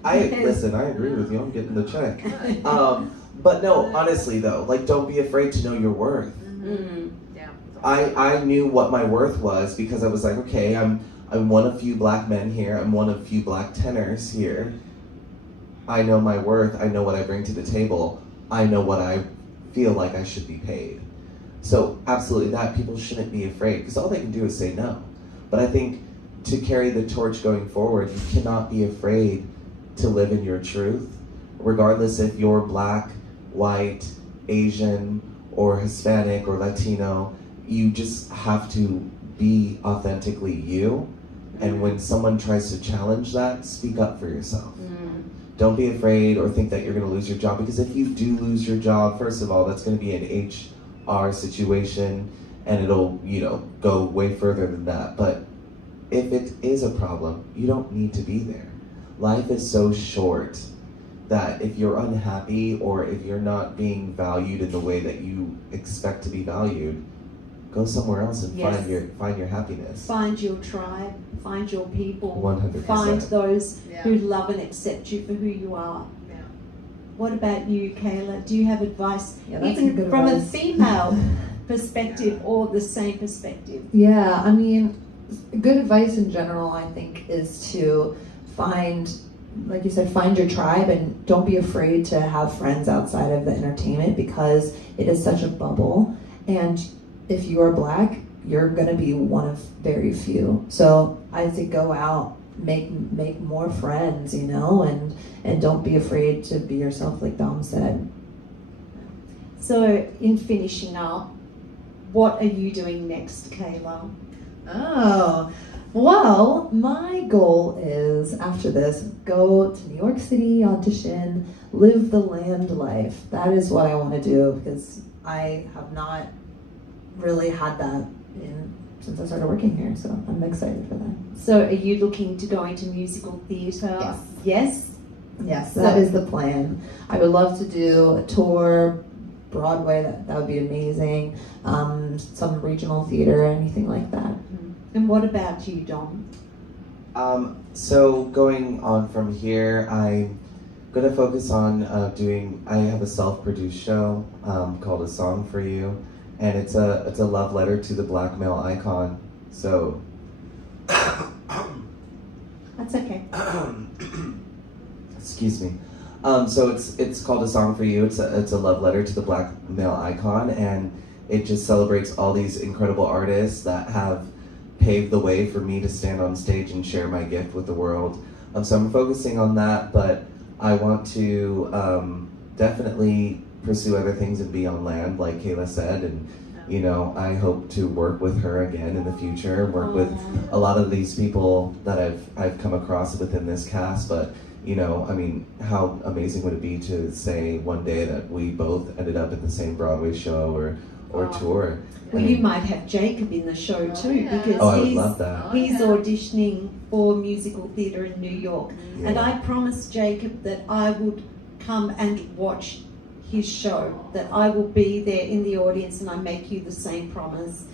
Listen, I agree with you. I'm getting the check. But no, honestly though, like, don't be afraid to know your worth. Yeah. I knew what my worth was because I was like, okay, I'm one of few Black men here. I'm one of few Black tenors here. I know my worth. I know what I bring to the table. I know what I feel like I should be paid. So absolutely that, people shouldn't be afraid because all they can do is say no. But I think to carry the torch going forward, you cannot be afraid to live in your truth, regardless if you're Black, white, Asian, or Hispanic, or Latino. You just have to be authentically you. And when someone tries to challenge that, speak up for yourself. Don't be afraid or think that you're gonna lose your job, because if you do lose your job, first of all, that's gonna be an HR situation and it'll, you know, go way further than that. But if it is a problem, you don't need to be there. Life is so short that if you're unhappy or if you're not being valued in the way that you expect to be valued, go somewhere else and find your happiness. Find your tribe, find your people. 100%. Find those who love and accept you for who you are. Yeah. What about you, Kayla? Do you have advice, Yeah, that's even good from advice. a female perspective or the same perspective? Yeah, I mean, good advice in general, I think, is to find, like you said, find your tribe, and don't be afraid to have friends outside of the entertainment, because it is such a bubble. And if you are Black, you're gonna be one of very few. So I say go out, make more friends, you know, and don't be afraid to be yourself, like Dom said. So in finishing up, what are you doing next, Kayla? Oh, Well, my goal is after this, go to New York City, audition, live the land life. That is what I want to do because I have not really had that since I started working here. So I'm excited for that. So are you looking to go into musical theatre? Yes. Yes? Yes, that is the plan. I would love to do a tour, Broadway, that would be amazing. Some regional theater, anything like that. And what about you, Dom? So going on from here, I'm gonna focus on I have a self-produced show called A Song for You, and it's a love letter to the black male icon. So That's okay. excuse me. So it's called A Song for You. It's a love letter to the black male icon, and it just celebrates all these incredible artists that have paved the way for me to stand on stage and share my gift with the world. So I'm focusing on that, but I want to definitely pursue other things and be on land, like Kayla said, and you know, I hope to work with her again in the future, work with a lot of these people that I've come across within this cast. But you know, I mean, how amazing would it be to say one day that we both ended up at the same Broadway show or tour? Well, you might have Jacob in the show too, because I would love that. he's auditioning for musical theatre in New York. Yeah. And I promised Jacob that I would come and watch his show, that I will be there in the audience, and I make you the same promise.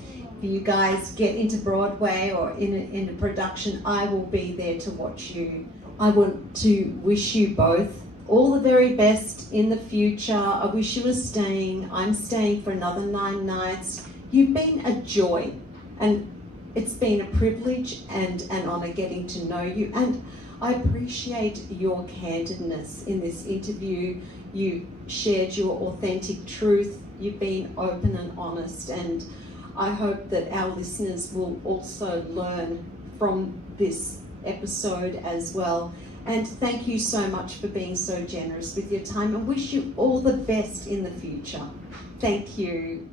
If you guys get into Broadway or in a production, I will be there to watch you. I want to wish you both all the very best in the future. I wish you were staying. I'm staying for another 9 nights. You've been a joy, and it's been a privilege and an honour getting to know you, and I appreciate your candidness in this interview. You shared your authentic truth. You've been open and honest, and I hope that our listeners will also learn from this episode as well. And thank you so much for being so generous with your time, and wish you all the best in the future. Thank you.